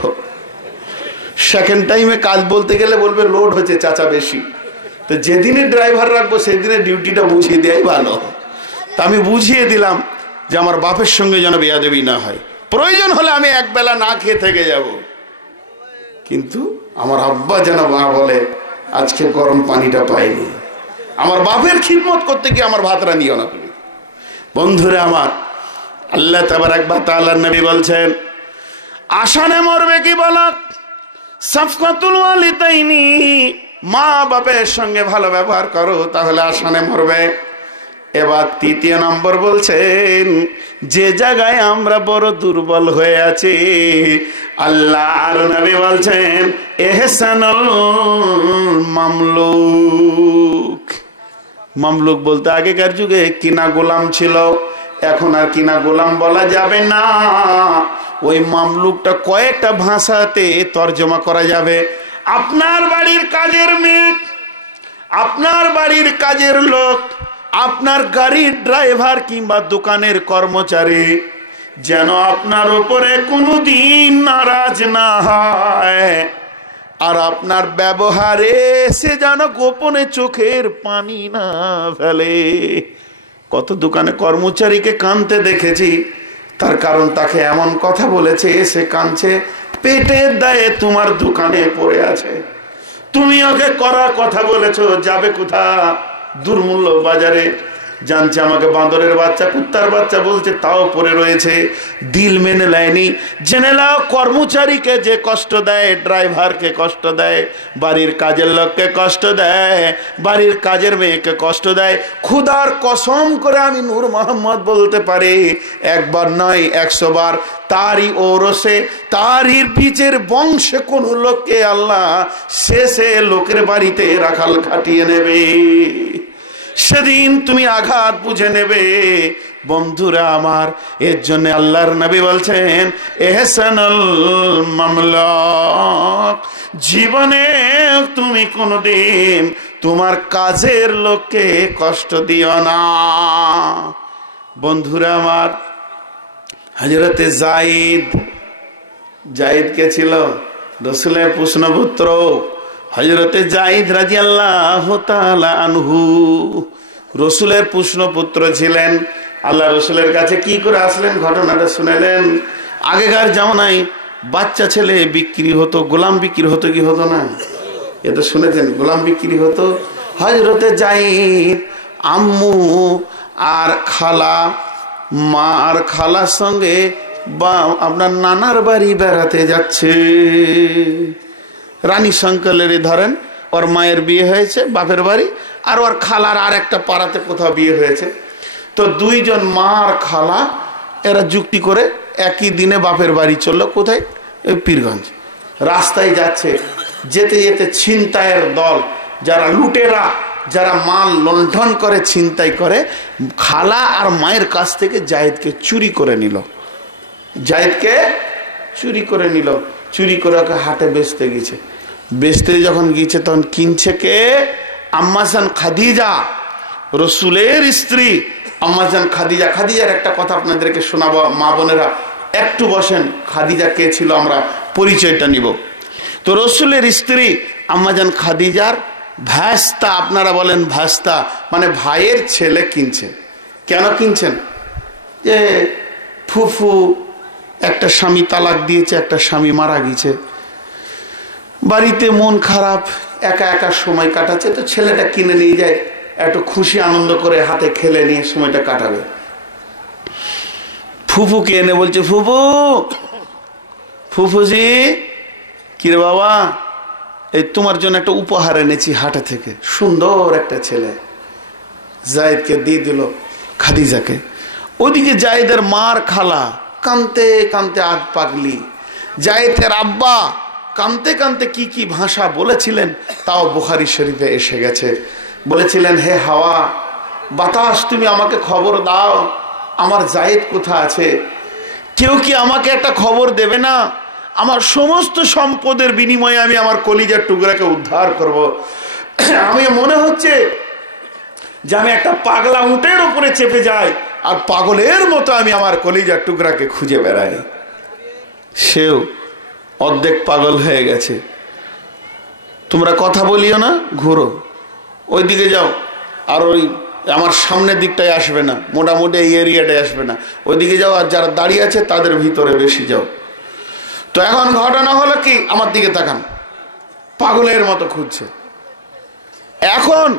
সেকেন্ড টাইমে কাজ বলতে গেলে বলবে লোড হচ্ছে চাচা বেশি, তো যেদিনে ড্রাইভার রাখবো সেদিনে ডিউটিটা বুঝিয়ে দেওয়াই ভালো। তা আমি বুঝিয়ে দিলাম যে আমার বাপের সঙ্গে যেন বেয়াদবি না হয়, প্রয়োজন হলে আমি একবেলা না খেয়ে থেকে যাব, কিন্তু আমার আব্বা যেন মা বলে আজকে গরম পানিটা পাইনি। আমার বাপের খিদমত করতে গিয়ে আমার ভাত রানিও না। বন্ধুরা আমার, আল্লাহ তাবারাক ওয়া তাআলা নবী বলছেন, আসানে মরবে কি বলক, সাফকাতুল ওয়ালিদাইনি, মা বাপের সঙ্গে ভালো ব্যবহার করো, তাহলে আসানে মরবে। এবার 3 নম্বর বলছেন, যে জায়গায় আমরা বড় দুর্বল হয়ে আছি, আল্লাহর নবী বলছেন ইহসানুল মামলুক। মামলুক বলতে আগেকার যুগে কিনা গোলাম ছিল, এখন আর কিনা গোলাম বলা যাবে না। ওই মামলুকটা কয়েকটা ভাষাতে তর্জমা করা যাবে। আপনার বাড়ির কাজের মেয়ে, আপনার বাড়ির কাজের লোক, আপনার গাড়ির ড্রাইভার কিংবা দোকানের কর্মচারী, যেন আপনার উপরে কোনোদিন নারাজ না হয়, আর আপনার ব্যবহারে সে যেন গোপনে চোখের পানি না ফেলে। কত দোকানে কর্মচারীকে কাঁদতে দেখেছি, তার কারণ তাকে এমন কথা বলেছে, সে কাঁদছে, পেটের দায়ে তোমার দোকানে পড়ে আছে, তুমি ওকে কড়া কথা বলেছো, যাবে কোথা, দুর্মূল্য বাজারে, জানছে আমাকে বাঁদরের বাচ্চা কুত্তার বাচ্চা বলছে, তাও পড়ে রয়েছে, দিল মেনে নেয়নি। জেনে নাও, কর্মচারীকে যে কষ্ট দেয়, ড্রাইভারকে কষ্ট দেয়, বাড়ির কাজের লোককে কষ্ট দেয়, বাড়ির কাজের মেয়েকে কষ্ট দেয়, খুদার কসম করে আমি নূর মোহাম্মদ বলতে পারি, একবার নয় 100 বার তারই ওরসে, তারই বীজের বংশে কোন লোককে আল্লাহ শেষে লোকের বাড়িতে রাখাল খাটিয়ে নেবে। সেদিন তুমি আঘাত বুঝে নেবে। বন্ধুরা আমার, এর জন্য আল্লাহর নবী বলছেন, এহসানুল মামলুক, জীবনে তুমি কোনদিন তোমার কাজের লোককে কষ্ট দিও না। বন্ধুরা আমার, হযরতে জায়েদ কে ছিল? রাসূলের পুত্র হযরতে জায়েদ রাদিয়াল্লাহু তাআলা আনহু রাসূলের পুত্র ছিলেন। আল্লাহ রাসূলের কাছে কি করে আসলেন ঘটনাটা শুনেলেন। আগেকার জামানায় বাচ্চা ছেলে বিক্রি হতো, গোলাম বিক্রি হতো কি হতো না? এ তো শুনেছেন, গোলাম বিক্রি হতো। হযরতে জায়েদ আম্মু আর খালা, মা আর খালার সঙ্গে বা আপনার নানার বাড়ি বেড়াতে যাচ্ছে। রানী শঙ্কলের ধরেন, ওর মায়ের বিয়ে হয়েছে বাপের বাড়ি, আর ওর খালার আর একটা পাড়াতে কোথাও বিয়ে হয়েছে। তো দুইজন মা আর খালা এরা যুক্তি করে একই দিনে বাপের বাড়ি চললো। কোথায়? পীরগঞ্জ। রাস্তায় যাচ্ছে, যেতে যেতে ছিনতাইয়ের দল, যারা লুটেরা, যারা মাল লুণ্ঠন করে ছিনতাই করে, খালা আর মায়ের কাছ থেকে জায়েদকে চুরি করে নিল। জায়েদকে চুরি করে নিল, চুরি করে ওকে হাটে বেচতে গেছে। বেচতে যখন গিয়েছে তখন কিনছে কে? আম্মাজান খাদিজা, রসুলের স্ত্রী আম্মাজান খাদিজা। খাদিজার একটা কথা আপনাদেরকে শোনাবো মা বোনেরা, একটু বসেন। খাদিজা কে ছিল আমরা পরিচয়টা নিব। তো রসুলের স্ত্রী আম্মাজান খাদিজার ভাস্তা, আপনারা বলেন ভাস্তা, মানে ভাইয়ের ছেলে কিনছে। কেন কিনছেন? যে ফুফু একটা স্বামী তালাক দিয়েছে, একটা স্বামী মারা গেছে, বাড়িতে মন খারাপ, একা একা সময় কাটাচ্ছে, তো ছেলেটা কিনে নিয়ে যায়, একটু খুশি আনন্দ করে হাতে খেলে নিয়ে সময়টা কাটাবে। ফুফুকে এনে বলছে, ফুফুজি, কিরে বাবা, এই তোমার জন্য একটা উপহার এনেছি হাটে থেকে, সুন্দর একটা ছেলে। জায়েদকে দিয়ে দিল খাদিজাকে। ওদিকে জায়েদের মার খালা কানতে কানতে আগ পাগলি। জায়েদের আব্বা কানতে কানতে কি কি ভাষা বলেছিলেন তাও বুখারী শরীফে এসে গেছে। বলেছিলেন, হে হাওয়া, বাতাস, তুমি আমাকে খবর দাও, আমার জায়েদ কোথায় আছে? কেউ কি আমাকে একটা খবর দেবে না? আমার সমস্ত সম্পদের বিনিময়ে আমি আমার কলিজার টুকরাকে উদ্ধার করব। আমি মনে হচ্ছে যে আমি একটা পাগলা উটের উপরে চেপে যাই আর পাগলের মতো আমি আমার কলিজার টুকরাকে খুঁজে বেড়াই। সেও অর্ধেক পাগল হয়ে গেছে। তোমরা কথা বলিও না, ঘুরো, ওই দিকে যাও, আর ওই আমার সামনের দিকটায় আসবে না, মোটামুটি এই এরিয়াটায় আসবে না, ওইদিকে যাও, আর যারা দাঁড়িয়ে আছে তাদের ভিতরে বেশি যাও। তো এখন ঘটনা হলো কি, আমার দিকে তাকান, পাগলের মতো খুঁজছে। এখন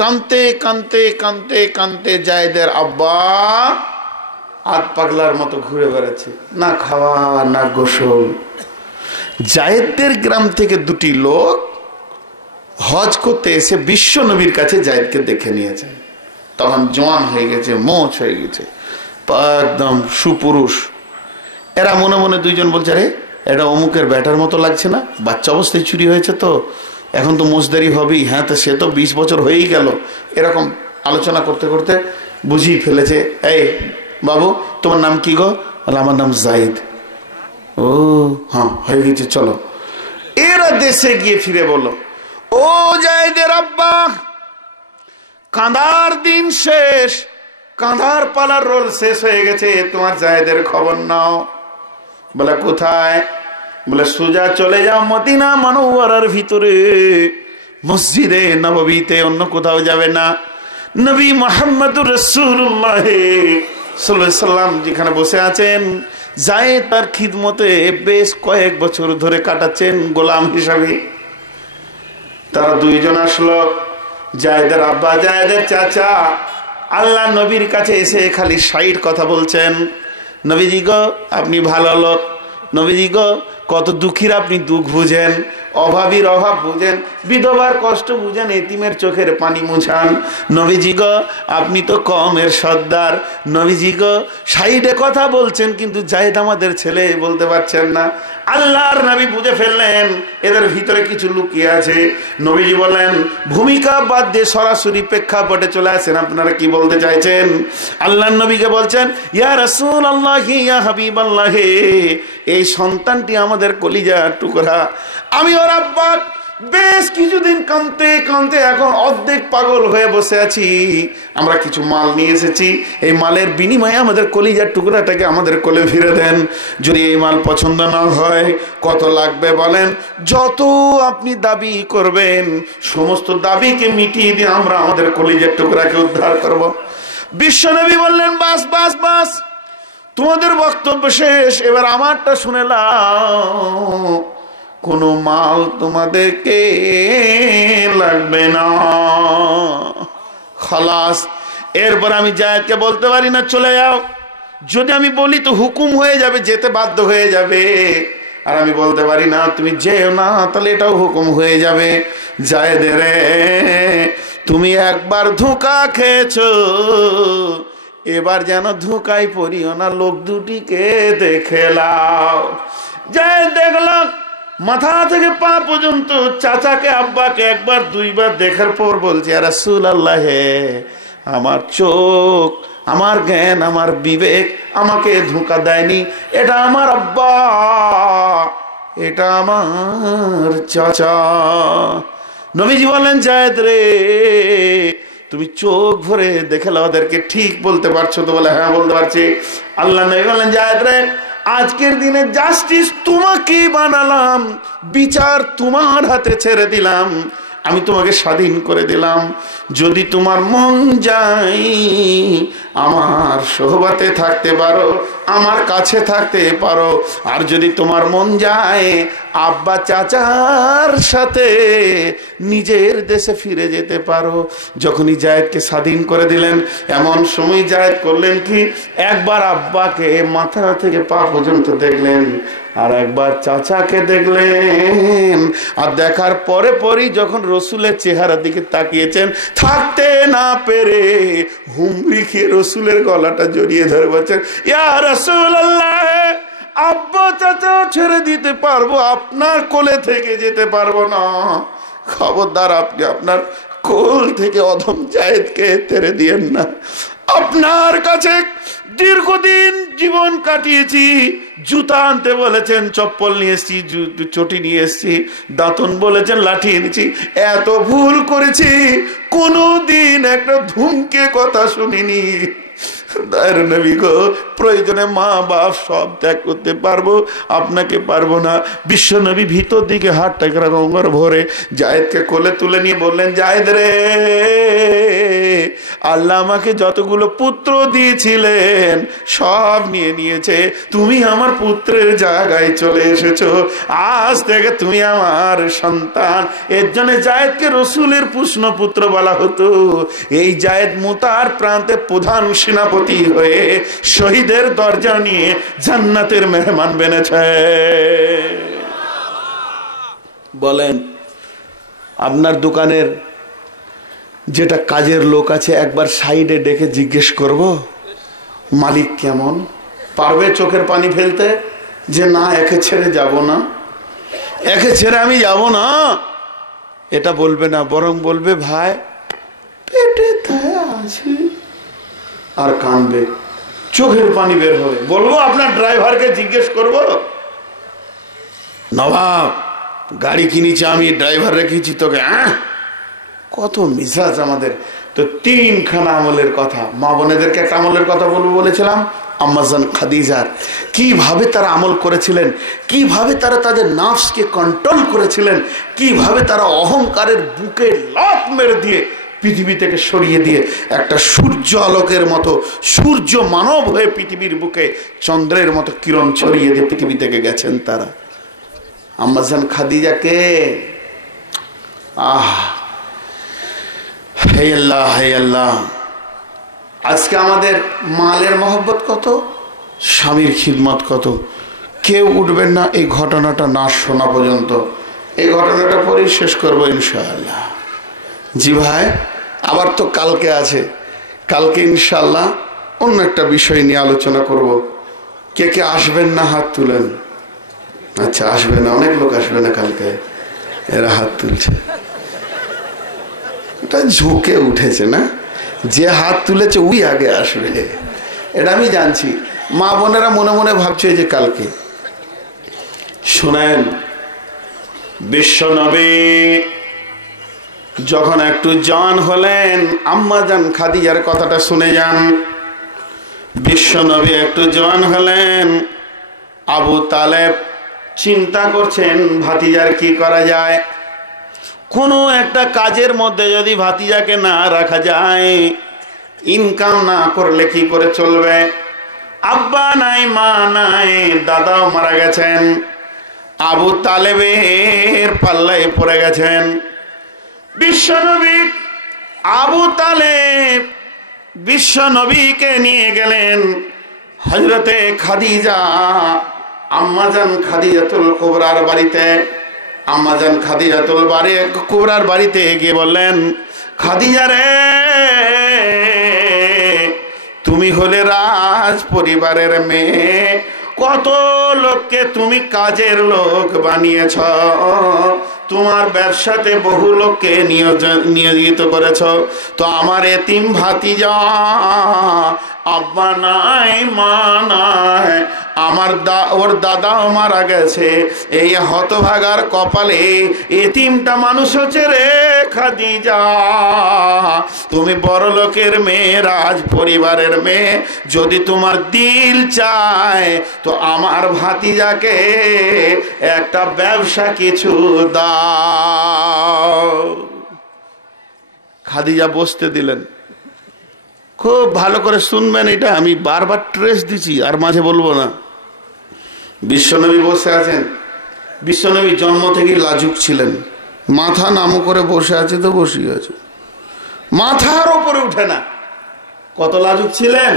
কানতে কানতে কানতে কানতে জায়েদের আব্বা আধ পাগলার মতো ঘুরে বেড়াচ্ছে, না খাওয়া না গোসল। জায়েদের গ্রাম থেকে দুটি লোক হজ করতে এসে বিশ্ব নবীর কাছে জায়েদকে দেখে নিয়েছে। তখন জওয়ান হয়ে গেছে, মোচ হয়ে গেছে, একদম সুপুরুষ। এরা মনে মনে দুইজন বলছে, আরে এটা অমুকের ব্যাটার মতো লাগছে না, বাচ্চা অবস্থায় চুরি হয়েছে, তো এখন তো মোজদারি হবেই। হ্যাঁ, তো সে তো 20 বছর হয়েই গেল। এরকম আলোচনা করতে করতে বুঝিয়ে ফেলেছে, এই বাবু তোমার নাম কি গো? আমার নাম জায়েদ। ও হ্যাঁ, হয়ে গেছে, চলো। এরা দেশে গিয়ে ফিরে বলল, ও জায়েদের আব্বা, কাঁদার দিন শেষ, কাঁদার পালার রোল শেষ হয়ে গেছে, তোমার জায়েদের খবর নাও। বলে কোথায়? বলে সোজা চলে যাও মদিনা মুনাওয়ারার ভিতরে, মসজিদে নববীতে, অন্য কোথাও যাবে না। নবী মুহাম্মদুর রাসূলুল্লাহ সাল্লাল্লাহু আলাইহি সাল্লাম যেখানে বসে আছেন, জায়েদ তার খিদমতে বেশ কয়েক বছর ধরে কাটাচ্ছেন গোলাম হিসাবে। তারা দুইজন আসলো, জায়েদের আব্বা, জায়েদের চাচা, আল্লাহ নবীর কাছে এসে খালি 60 কথা বলছেন। নবীজি গো আপনি ভালো লোক, নবীজি গো কত দুঃখীর আপনি দুঃখ বুঝেন, অভাবীর অভাব বুঝেন, বিধবার কষ্ট বুঝেন, এতিমের চোখের পানি মুছান। নবীজি গো আপনি তো কমের সর্দার। নবীজি গো 60 কথা বলছেন, কিন্তু জায়েদ আমাদের ছেলে বলতে পারছেন না। আল্লাহর নবী বুঝে ফেললেন এদের ভিতরে কিছু লুকিয়ে আছে। নবীজি বলেন ভূমিকা বাদ দিয়ে সরাসরি প্রেক্ষাপটে চলে আসেন, আপনারা কি বলতে চাইছেন? আল্লাহর নবীকে বলছেন ইয়া রাসূলুল্লাহ ইয়া হাবিবাল্লাহ, এই সন্তানটি আমাদের কলিজার টুকরা। আমি ওর আব্বা বেশ কিছুদিন কাঁদতে কাঁদতে এখন অর্ধেক পাগল হয়ে বসে আছি। আমরা কিছু মাল নিয়ে এসেছি, এই মালের বিনিময়ে আমাদের কলিজার টুকরাটাকে আমাদের কোলে ফিরে দেন। যদি এই মাল পছন্দ না হয় কত লাগবে বলেন? যত আপনি দাবি করবেন সমস্ত দাবিকে মিটিয়ে দিয়ে আমরা আমাদের কলিজার টুকরাকে উদ্ধার করব। বিশ্বনবী বললেন বাস বাস বাস, তোমাদের বক্তব্য শেষ, এবার আমারটা শুনে নাও। কোনো মাল তোমাদেরকে লাগবে না, খালাস। এরপর আমি জায়েদকে বলতে পারি না চলে যাও, যদি আমি বলি তো হুকুম হয়ে যাবে, যেতে বাধ্য হয়ে যাবে। আর আমি বলতে পারি না তুমি যেও না, তাহলে এটাও হুকুম হয়ে যাবে। জায়েদ রে তুমি একবার ধোঁকা খেয়েছো, এবার যেন ধোঁকায় পড়িও না, লোক দুটিকে দেখে লাও। জায়েদ দেখলাম মাথা থেকে পা পর্যন্ত চাচাকে আব্বাকে একবার দুইবার দেখার পর বলছে ইয়া রাসূলুল্লাহ, আমার চোখ, আমার জ্ঞান, আমার বিবেক আমাকে ধোঁকা দেয়নি। এটা আমার আব্বা, এটা আমার চাচা। নবীজি বলেন জায়েদ রে তুমি চোখ ভরে দেখে লাও ওদেরকে, ঠিক বলতে পারছো তো? বলে হ্যাঁ বলতে পারছি। আল্লাহ নবী বলেন জায়েদ রে আজকের দিনে জাস্টিস তোমাকে বানালাম, বিচার তোমার হাতে ছেড়ে দিলাম, আমি তোমাকে স্বাধীন করে দিলাম। যদি তোমার মন যায় আমার সোহবাতে থাকতে পারো, আমার কাছে থাকতে পারো, আর যদি তোমার মন যায় আব্বা চাচার সাথে নিজের দেশে ফিরে যেতে পারো। যখনই জায়েদকে স্বাধীন করে দিলেন এমন সময় জায়েদ করলেন কি, একবার আব্বাকে মাথা থেকে পা পর্যন্ত দেখলেন, আর একবার চাচাকে দেখলেন। আর দেখার পরে পরেই যখন রসুলের চেহারার দিকে তাকিয়েছেন, থাকতে না পেরে হুমড়ি খেয়ে রসুলের গলাটা জড়িয়ে ধরে বলছেন ইয়া রাসূলুল্লাহ, আব্বা চাচা ছেড়ে দিতে পারবো, আপনার কোলে থেকে যেতে পারবো না। খবরদার আপনি আপনার কোল থেকে অধম জায়েদকে তেড়ে দিয়েন না। আপনার কাছে দীর্ঘদিন জীবন কাটিয়েছি, জুতা আনতে বলেছেন চপ্পল নিয়ে এসছি, চটি নিয়ে এসছি, দাঁতন বলেছেন লাঠি এনেছি, এত ভুল করেছি, কোনদিন একটা ধুমকে কথা শুনিনি। দয়ার নবী গো, প্রয়োজনে মা বাপ সব ত্যাগ করতে পারবো, আপনাকে পারবো না। বিশ্ব নবী ভিতর দিকে হাতটাকে গঙ্গার ভরে জায়েদকে কোলে তুলে নিয়ে বললেন জায়েদ রে, আল্লাহ আমাকে যতগুলো পুত্র দিয়েছিলেন সব নিয়ে নিয়েছে, তুমি আমার পুত্রের জায়গায় চলে এসেছো, আজ থেকে তুমি আমার সন্তান। এর জন্য জায়েদকে রসুলের পুষ্ণ পুত্র বলা হতো। এই জায়েদ মুতার প্রান্তে প্রধান সেনাপতি হয়ে শহীদের দরজা নিয়ে জান্নাতের মেহমান বেনেছে। বলেন আপনার দোকানের যেটা কাজের লোক আছে একবার সাইডে ডেকে জিজ্ঞেস করব মালিক কেমন, পারবে চোখের পানি ফেলতে যে না একে ছেড়ে যাব না, একে ছেড়ে আমি যাব না? এটা বলবে না, বরং বলবে ভাই পেটে দায়া আছে, আর কাঁদবে, চোখের পানি বের হবে। বলবো আপনার ড্রাইভারকে জিজ্ঞেস করব, নবাব গাড়ি কিনেছি আমি, ড্রাইভার রেখেছি তোকে? কত মিজাজ আমাদের। তো 3খানা আমলের কথা, মা বোনেদেরকে একটা আমলের কথা বলবো বলেছিলাম। আম্মাজান খাদিজার কিভাবে তারা আমল করেছিলেন, কিভাবে তারা তাদের নাফসকে কন্ট্রোল করেছিলেন, কিভাবে তারা অহংকারের বুকে লাত মেরে দিয়ে পৃথিবী থেকে সরিয়ে দিয়ে একটা সূর্য আলোকের মতো সূর্য মানব হয়ে পৃথিবীর বুকে চন্দ্রের মতো কিরণ ছড়িয়ে দিয়ে পৃথিবী থেকে গেছেন তারা। আম্মাজান খাদিজাকে হে আল্লাহ, হে আল্লাহ, আজকে আমাদের মালের মহব্বত কত, স্বামীর খিদমত কত। কেউ উঠবেন না এই ঘটনাটা না শোনা পর্যন্ত। এই ঘটনাটা পরেই শেষ করবো ইনশাআল্লাহ। জি ভাই, আবার তো কালকে আছে, কালকে ইনশাআল্লাহ অন্য একটা বিষয় নিয়ে আলোচনা করব। কে কে আসবেন না হাত তুলেন। আচ্ছা, আসবে না, অনেক লোক আসবে না কালকে, এরা হাত তুলছে। এটা ঝুঁকে উঠেছে না, যে হাত তুলেছে ওই আগে আসবে, এটা আমি জানছি। মা বোনেরা মনে মনে ভাবছে যে কালকে। শোনেন, বিশ্বনবী যখন একটু জওয়ান হলেন, আম্মা জান খাদিজার কথাটা শুনে যান। বিশ্বনবী একটু জওয়ান হলেন, আবু তালেব চিন্তা করছেন ভাতিজার কি করা যায়। কোনো একটা কাজের মধ্যে যদি ভাতিজাকে না রাখা যায়, ইনকাম না করলে কি করে চলবে। আব্বা নাই, মা নাই, দাদাও মারা গেছেন, আবু তালেবের পাল্লায় পড়ে গেছেন। বিশ্বনবী আবু তালেব বিশ্বনবীকে নিয়ে গেলেন হযরতে খাদিজা, আম্মাজান খাদিজাতুল কুবরার বাড়িতে। আম্মাজান খাদিজাতুল কুবরার বাড়িতে গিয়ে বললেন, খাদিজা রে, তুমি হলে রাজ পরিবারের মেয়ে, কত লোককে তুমি কাজের লোক বানিয়েছ, তোমার ব্যবসাতে বহু লোককে নিয়োজিত করেছ, তো আমার এতিম ভাতিজা, আব্বা নাই, মা নাই, ওর দাদাও মারা গেছে, এই হতভাগার কপালে এতিমটা মানুষ হচ্ছে রে খাদিজা। তুমি বড় লোকের মেয়ে, রাজ পরিবারের মেয়ে, যদি তোমার দিল চায় তো আমার ভাতিজাকে একটা ব্যবসা কিছু দাও। খাদিজা বসতে দিলেন। খুব ভালো করে শুনবেন, এটা আমি বারবার ট্রেস দিচ্ছি, আর মাঝে বলবো না। বিশ্বনবী বসে আছেন। বিশ্বনবী জন্ম থেকেই লাজুক ছিলেন, মাথা নামো করে বসে আছে তো বসে আছে, মাথার উপরে উঠে না। কত লাজুক ছিলেন,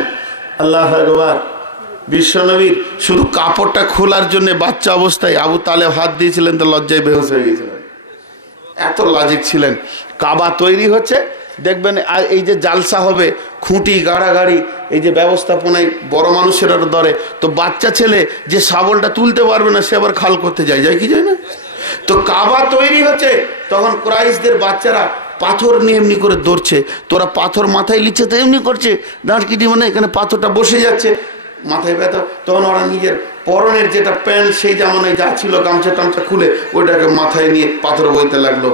আল্লাহু আকবার। বিশ্বনবীর শুধু কাপড়টা খোলার জন্য বাচ্চা অবস্থায় আবু তালেব হাত দিয়েছিলেন তো লজ্জায় বেহুশ হয়ে গেছিলেন, এত লাজুক ছিলেন। কাবা তৈরি হচ্ছে, দেখবেন এই যে জালসা হবে, খুঁটি গাড়াগাড়ি, এই যে ব্যবস্থাপনায় বড় মানুষের দরে, তো বাচ্চা ছেলে যে শাবলটা তুলতে পারবে না, সে আবার খাল করতে যায় কি যায় না। তো কাবা তৈরি হচ্ছে, তখন কুরাইশদের বাচ্চারা পাথর নিয়ে এমনি করে দৌড়ছে, তোরা পাথর মাথায় লিচ্ছে তো এমনি করছে, দাঁড়কিটি মানে এখানে পাথরটা বসে যাচ্ছে, মাথায় ব্যথা। তখন ওরা নিজের পরনের যেটা প্যান্ট, সেই জামানায় যা ছিল গামছা টামছা খুলে ওইটাকে মাথায় নিয়ে পাথর বইতে লাগলো।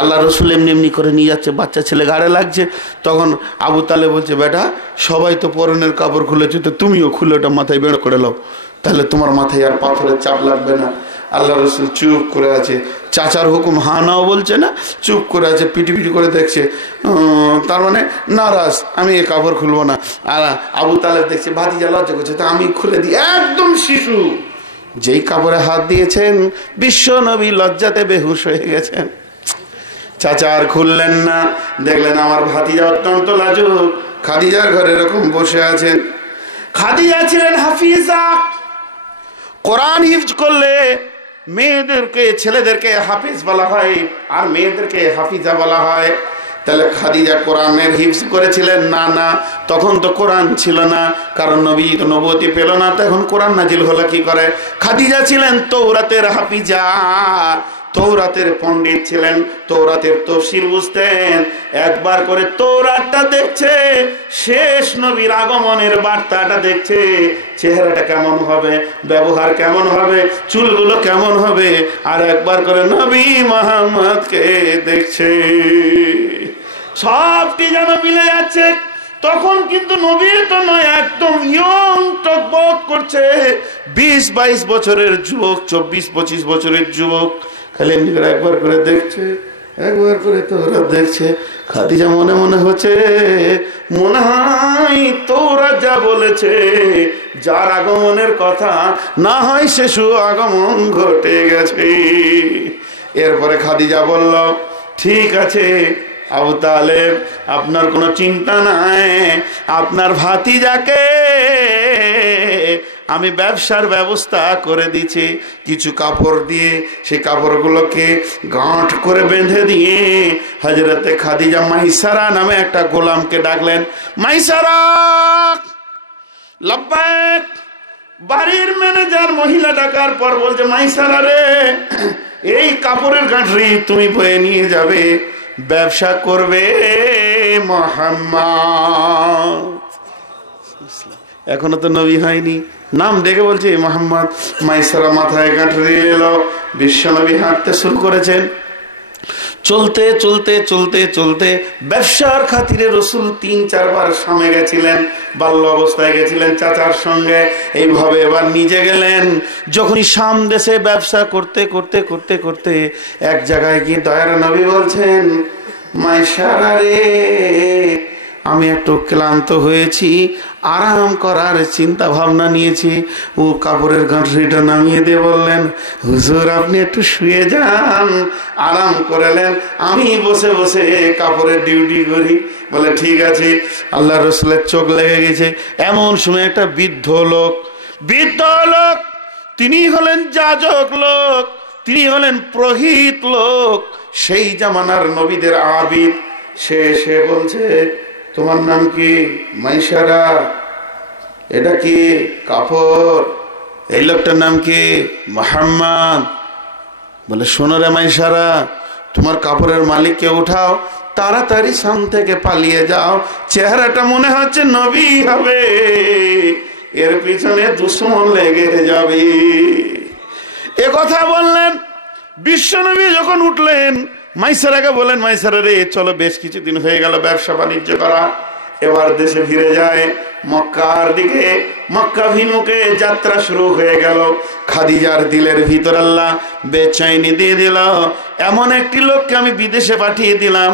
আল্লাহ রসুল এমনি এমনি করে নিয়ে যাচ্ছে, বাচ্চা ছেলে ঘাড়ে লাগছে। তখন আবু তালেব বলছে, বেটা সবাই তো পরনের কাপড় খুলেছে, তো তুমিও খুলে ওটা মাথায় বের করে নাও, তাহলে তোমার মাথায় আর পাথরের চাপ লাগবে না। আল্লাহ রসুল চুপ করে আছে, চাচার হুকুম হা নাও বলছে না, চুপ করে আছে, পিটি পিটি করে দেখছে, তার মানে নারাজ, আমি এ কাপড় খুলবো না। আর আবু তালেব দেখছে ভাতিজা লজ্জা করছে, তো আমি খুলে দিই। একদম শিশু, যেই কাপড়ে হাত দিয়েছেন বিশ্ব নবী লজ্জাতে বেহুশ হয়ে গেছেন। চাচা আর খুললেন না, দেখলেন আমার ভাতিজা অত্যন্ত লাজুক, খাদিজার ঘরে এরকম বসে আছেন। খাদিজা ছিলেন হাফিজা, কোরআন হিফজ করলে মেয়েদেরকে, ছেলেদেরকে হাফিজ বলা হয় আর মেয়েদেরকে হাফিজা বলা হয়। তাহলে খাদিজা কোরআনের হিফজ করেছিলেন? না, তখন তো কোরআন ছিল না, কারণ নবী তো নবুয়তি পেল না, তখন কোরআন নাজিল হলো কি করে? খাদিজা ছিলেন তৌরাতের হাফিজা, তৌরাতের পণ্ডিত ছিলেন, তৌরাতের তাফসীর বুঝতেন। একবার করে তৌরাতটা দেখছে, শেষ নবীর আগমনের বার্তাটা দেখছে, চেহারাটা কেমন হবে, ব্যবহার কেমন হবে, চুলগুলো কেমন হবে, আর একবার করে নবী মুহাম্মদকে দেখছে, সবটি যেন মিলে যাচ্ছে। তখন কিন্তু নবীর তো নয়, একদম ইয়ং টকবক করছে, 20-22 বছরের যুবক, 24-25 বছরের যুবক, খালি এমনি করে একবার করে দেখছে, একবার করে তোরা দেখছে। খাদিজা মনে মনে হচ্ছে, মনে হয় তোরা যা বলেছে, যার আগমনের কথা, না হয় শিশু আগমন ঘটে গেছে। এরপরে খাদিজা বলল, ঠিক আছে, আবু তালেব আপনার কোনো চিন্তা নাই, আপনার ভাতিজাকে আমি ব্যবসার ব্যবস্থা করে দিচ্ছি। কিছু কাপড় দিয়ে সেই কাপড়গুলোকে গাঁট করে বেঁধে দিয়ে হযরতে খাদিজা মাইসারা নামে একটা গোলামকে ডাকলেন। মাইসারা, লাব্বাইক। বাড়ির ম্যানেজার মহিলা ডাকার পর বলছে, মাইসারা রে, এই কাপড়ের গাঁটরি তুমি বয়ে নিয়ে যাবে, ব্যবসা করবে মুহাম্মদ। এখনো তো নবী হয়নি, নাম দেখে বলছে মুহাম্মদ। মাইসারা মাথায় গাঁটরি এলো, বিশ্বনবী হাঁটতে শুরু করেছেন। চলতে চলতে চলতে চলতে ব্যবসার খাতিরে রসুল 3-4 বার শামে গেছিলেন, বাল্য অবস্থায় গেছিলেন চাচার সঙ্গে, এইভাবে এবার নিজে গেলেন। যখনই শাম দেশে ব্যবসা করতে করতে করতে করতে এক জায়গায় গিয়ে দয়ার নবী বলছেন, মাইসারা রে, আমি একটু ক্লান্ত হয়েছি, আরাম করার চিন্তা ভাবনা নিয়েছি। ও কাপড়ের গাঁটরিটা নামিয়ে দিয়ে বললেন, হুজুর আপনি একটু শুয়ে যান, আরাম করেলেন, আমি বসে বসে কাপড়ের ডিউটি করি। বলে ঠিক আছে। আল্লাহ রসুলের চোখ লেগে গেছে। এমন সময় একটা বৃদ্ধ লোক, তিনি হলেন যাজক লোক, তিনি হলেন পুরোহিত লোক, সেই জামানার নবীদের আবিদ। সে বলছে, তোমার নাম কি? মাইসারা। এটা কি কাপড়? এই লোকটার নাম কি? মুহাম্মদ। বলে শোনো রে মাইসারা, তোমার কাপড়ের মালিককে উঠাও, তাড়াতাড়ি সাম থেকে পালিয়ে যাও, চেহারাটা মনে হচ্ছে নবী হবে, এর পিছনে দুশ্মন লেগে যাবে। এ কথা বললেন। বিশ্বনবী যখন উঠলেন, মাইসারাকে বলেন, মাইসারা রে, চলো, বেশ কিছুদিন হয়ে গেল ব্যবসা বাণিজ্য করা, এবার দেশে ফিরে যায়। মক্কার দিকে, মক্কাভিমুখে যাত্রা শুরু হয়ে গেল। খাদিজার দিলের ভিতর আল্লাহ বেচैनी দিয়ে দিল। এমন একটি লোককে আমি বিদেশে পাঠিয়ে দিলাম,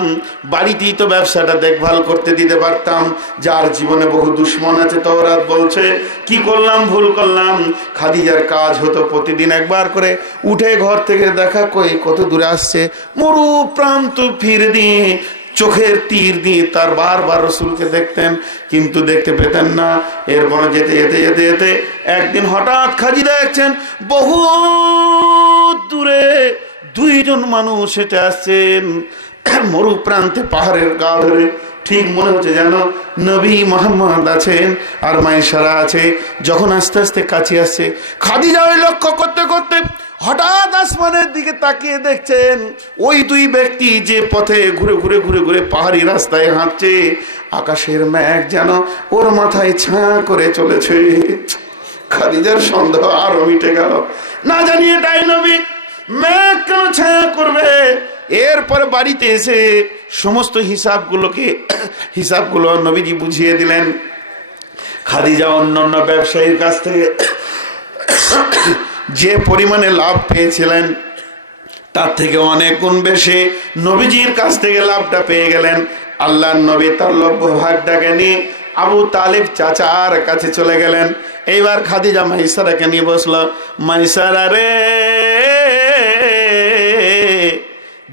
বাড়িতেই তো ব্যবসাটা দেখভাল করতে দিতে পারতাম, যার জীবনে বহু দুশ্মন আছে। তাওরাত বলছে কি করলাম, ভুল করলাম। খাদিজার কাজ হতো প্রতিদিন একবার করে উঠে ঘর থেকে দেখা কই কত দূরে আসছে, মরু প্রান্ত ফিরে দিয়ে চোখের তীর দিয়ে তার বারবার রসুলকে দেখতেন, কিন্তু দেখতে পেতেন না। এরপর যেতে যেতে যেতে যেতে একদিন হঠাৎ খাদিজা দেখছেন বহু দূরে 2 জন মানুষ হেঁটে আসছেন মরু প্রান্তে, পাহাড়ের গা ধরে। ঠিক মনে হচ্ছে যেন নবী মুহাম্মদ আছেন আর মাইসারা আছে। যখন আস্তে আস্তে কাছে আসছে, খাদিজা ওই লক্ষ্য করতে করতে হঠাৎ আসমানের দিকে তাকিয়ে দেখছেন ওই 2 ব্যক্তি যে পথে ঘুরে ঘুরে ঘুরে ঘুরে পাহাড়ি রাস্তায় হাঁটছে, আকাশের মেঘ যেন ওর মাথায় ছায়া করে চলেছে। খাদিজার সন্দেহ আরো মিটে গেল, না জানি এটাই নবী, মেঘ কেন ছায়া করবে। এরপর বাড়িতে এসে সমস্ত হিসাবগুলো নবীজি বুঝিয়ে দিলেন। খাদিজা অন্যান্য ব্যবসায়ীর কাছ থেকে যে পরিমাণে লাভ পেয়েছিলেন তার থেকে অনেক গুণ বেশি নবীজির কাছ থেকে লাভটা পেয়ে গেলেন। আল্লাহর নবী তার লভ্য ভাগটাকে নিয়ে আবু তালিব চাচার কাছে চলে গেলেন। এইবার খাদিজা মাইসারাকে নিয়ে বসলো। মাইসারা রে,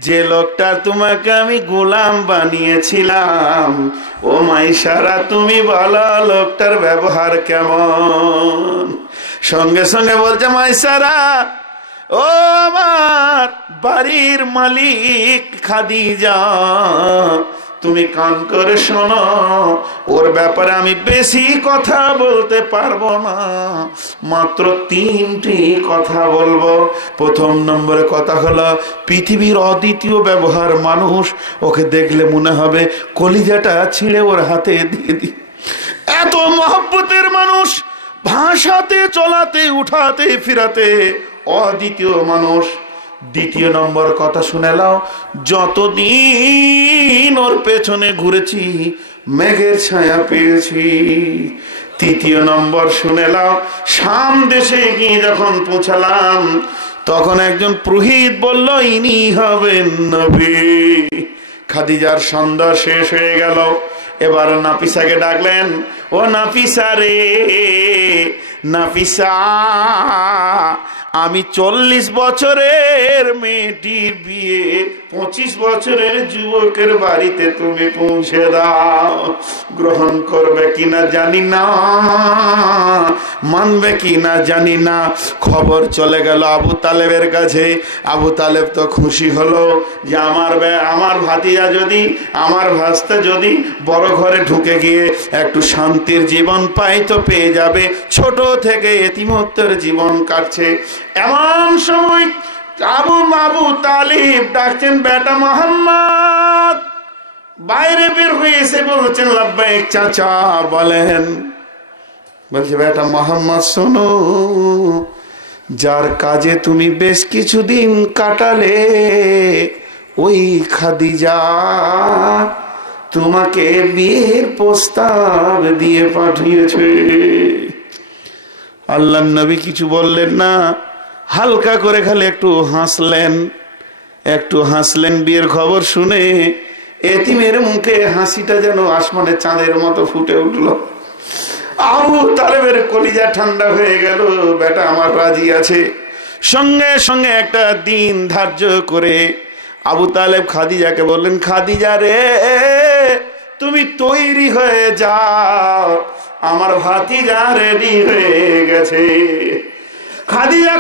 যে লোকটা তোমাকে আমি গোলাম বানিয়েছিলাম, ও মাইসারা তুমি বলো লোকটার ব্যবহার কেমন? সঙ্গে সঙ্গে বলছে মাইসারা, ও আমার বাড়ির মালিক খাদিজা, তুমি কান করে শোনো, ওর ব্যাপারে আমি বেশি কথা বলতে পারবো না, মাত্র 3টি কথা বলবো। প্রথম নম্বরে কথা হলো পৃথিবীর অদ্বিতীয় ব্যবহার মানুষ, ওকে দেখলে মনে হবে কলিজাটা ছিঁড়ে ওর হাতে দিয়ে দি, এত মহব্বতের মানুষ, ভাষাতে চলাতে উঠাতে ফিরাতে অদ্বিতীয় মানুষ। দ্বিতীয় নম্বর কথা শুনে নাও, যতদিন ওর পেছনে ঘুরেছি মেঘের ছায়া পেয়েছি। তৃতীয় নম্বর শুনে নাও, শাম দেশে গিয়ে যখন পৌঁছালাম তখন একজন পুরোহিত বলল ইনি হবেন নবী। খাদিজার সন্দেহ শেষ হয়ে গেল। এবার নাফিসাকে ডাকলেন, ও নাফিসা রে, নাফিসা আমি 40 বছরের মেয়েটির বিয়ে 25 বছরের যুবকের বাড়িতে তুমি পৌঁছে দাও। গ্রহণ করবে কিনা জানি না, মানবে কিনা জানি না। খবর চলে গেল আবু তালেবের কাছে। আবু তালেব তো খুশি হলো যে আমার ভাতিজা যদি, আমার ভাস্তা যদি বড় ঘরে ঢুকে গিয়ে একটু শান্তির জীবন পাই তো পেয়ে যাবে। ছোট থেকে এতিমত্বের জীবন কাটছে। এমন সময় আবু তালিব ডাকছেন, বেটা মোহাম্মদ। বাইরে বের হয়েছে, বলছেন লাব্বাইক চাচা। বলেন। বলছে, বেটা মোহাম্মদ শোনো, যার কাজে তুমি বেশ কিছুদিন কাটালে ওই খাদিজা তোমাকে বিয়ের প্রস্তাব দিয়ে পাঠিয়েছে। আল্লাহর নবী কিছু বললেন না, হালকা করে খালি একটু হাসলেন বিয়ের খবর শুনে। এতিমের মুখে হাসিটা যেন আসমানের চাঁদের মতো ফুটে উঠলো। আবু তালেবের কলিজা ঠান্ডা হয়ে গেল। বেটা আমার রাজি আছে। সঙ্গে সঙ্গে একটা দিন ধার্য করে আবু তালেব খাদিজাকে বললেন, খাদিজা রে, তুমি তৈরি হয়ে যাও, আমার ভাতিজা রেডি হয়ে গেছে। খাদিজা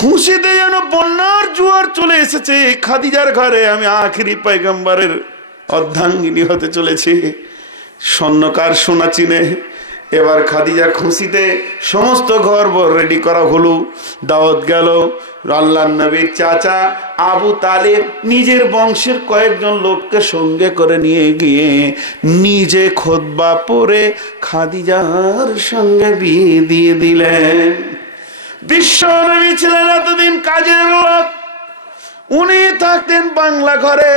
খুশিতে যেন বন্যার জোয়ার চলে এসেছে। খাদিজার ঘরে আমি আখিরি পয়গম্বরের অর্ধাঙ্গিনী হতে চলেছি। স্বর্ণকার সোনা চিনে। এবার খাদিজা খুশিতে সমস্ত ঘর রেডি করা হলো। দাওয়াত গেল। আল্লাহর নবীর চাচা আবু তালেব নিজের বংশের কয়েকজন লোককে সঙ্গে করে নিয়ে গিয়ে নিজে খুতবা পড়ে খাদিজার সঙ্গে বিয়ে দিয়ে দিলেন। বিশ্ব নবী ছিলেন এতদিন কাজের লোক। উনি থাকতেন বাংলা ঘরে,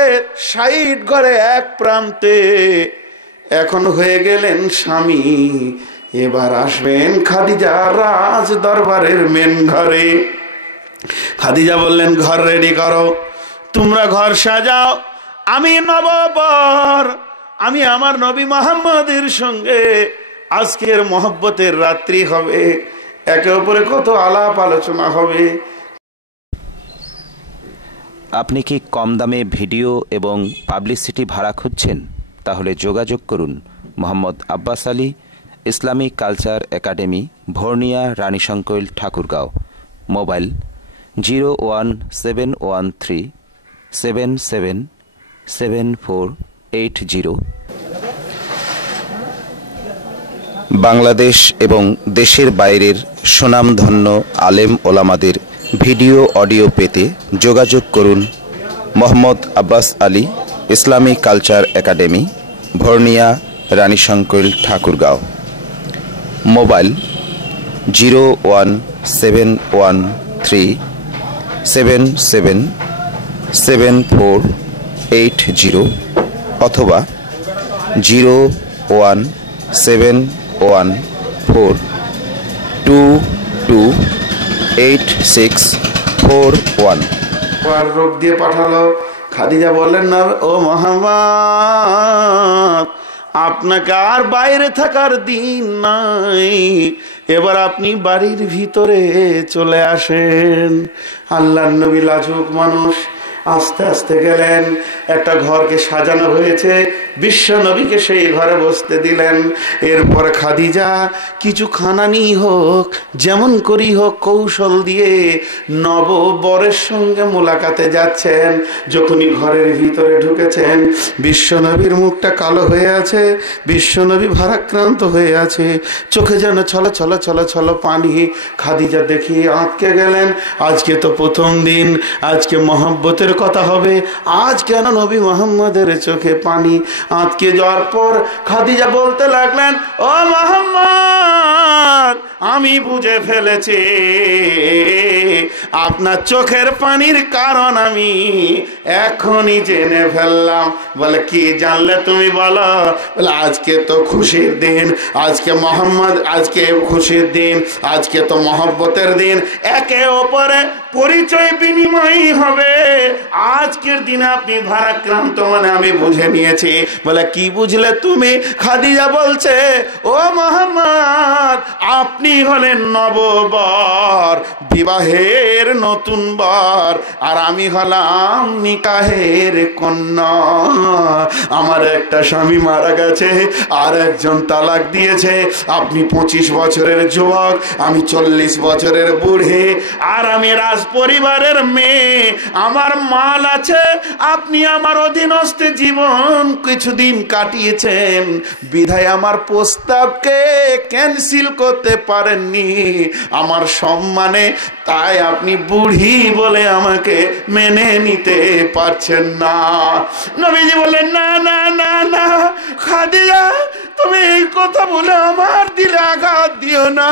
60 ঘরে এক প্রান্তে। এখন হয়ে গেলেন স্বামী। এবার আসবেন খাদিজা রাজ দরবারের মেন ঘরে। খাদিজা বললেন, ঘর রেডি করো, তোমরা ঘর সাজাও। আমি নববর, আমি আমার নবী মুহাম্মদের সঙ্গে আজকের মহব্বতের রাত্রি হবে। একে অপরে কত আলাপ আলোচনা হবে। আপনি কি কম দামে ভিডিও এবং পাবলিসিটি ভাড়া খুঁজছেন? তাহলে যোগাযোগ করুন Mohammad Abbas Ali Islamic culture academy, Bhorniya, Ranisankail, Thakurgaon. Mobile 01713777480। Bangladesh এবং দেশের বাইরের সুনামধন্য আলেম ওলামাদের ভিডিও অডিও পেতে যোগাযোগ করুন Mohammad Abbas Ali Islamic culture academy, Bhorniya, Ranisankail, Thakurgaon. Mobile 01713777480 অথবা 01714228641। রোগ দিয়ে পাঠালো। খাদিজা বললেন, না ও মুহাম্মদ, আপনাকে আর বাইরে থাকার দিন নাই, এবার আপনি বাড়ির ভিতরে চলে আসেন। আল্লাহর নবী লাজুক মানুষ, আস্তে আস্তে গেলেন। একটা ঘরকে সাজানো হয়েছে, বিশ্ব নবীকে সেই ঘরে বসতে দিলেন। এরপর খাদিজা কিছু খানানি হোক, যেমন করি হোক, কৌশল দিয়ে নববরের সঙ্গে মোলাকাতে যাচ্ছেন। যখনই ঘরের ভিতরে ঢুকেছেন, বিশ্ব নবীর মুখটা কালো হয়ে আছে, বিশ্ব নবী ভারাক্রান্ত হয়ে আছে, চোখে যেন ছল ছল ছল ছল পানি। খাদিজা দেখিয়ে আটকে গেলেন। আজকে তো প্রথম দিন, আজকে মহব্বতের কথা হবে, আজ কেন নবী মুহাম্মদের চোখে পানি? আজকে যাওয়ার পর খাদিজা বলতে লাগলেন, ও মুহাম্মদ, আমি বুঝে ফেলেছি আপনার চোখের পানির কারণ আমি এখনই জেনে ফেললাম। বলে, কি জানলে তুমি? বলো। বলে, আজকে তো খুশির দিন, আজকে মোহাম্মদ, আজকে খুশির দিন, আজকে তো মহব্বতের দিন, একে অপরে পরিচয় বিনিময় হবে। আজ আজকের দিনে আপনি ভারাক্রান্ত মানে আমি বুঝে নিয়েছি। বলে কি বুঝলে তুমি? খাদিজা বলছে, ও মুহাম্মদ, আপনি হলেন নববর, বিবাহের নতুন বর, আর আমি হলাম নিকাহের কন্যা। আমার একটা স্বামী মারা গেছে, আর একজন তালাক দিয়েছে। আপনি 25 বছরের যুবক, আমি 40 বছরের বুড়ি, আর আমি রাজ পরিবারের মেয়ে, আমার মাল আছে। আপনি আমার অধীনস্থে জীবন কিছুদিন কাটিয়েছেন, বিধায় আমার প্রস্তাবকে ক্যান্সেল করতে পারেননি আমার সম্মানে, তাই আপনি বুড়ি বলে আমাকে মেনে নিতে পারছেন না। নবীজি বললেন, না না না না খাদিজা, তুমি এই কথা বলে আমার দিলে আঘাত দিও না,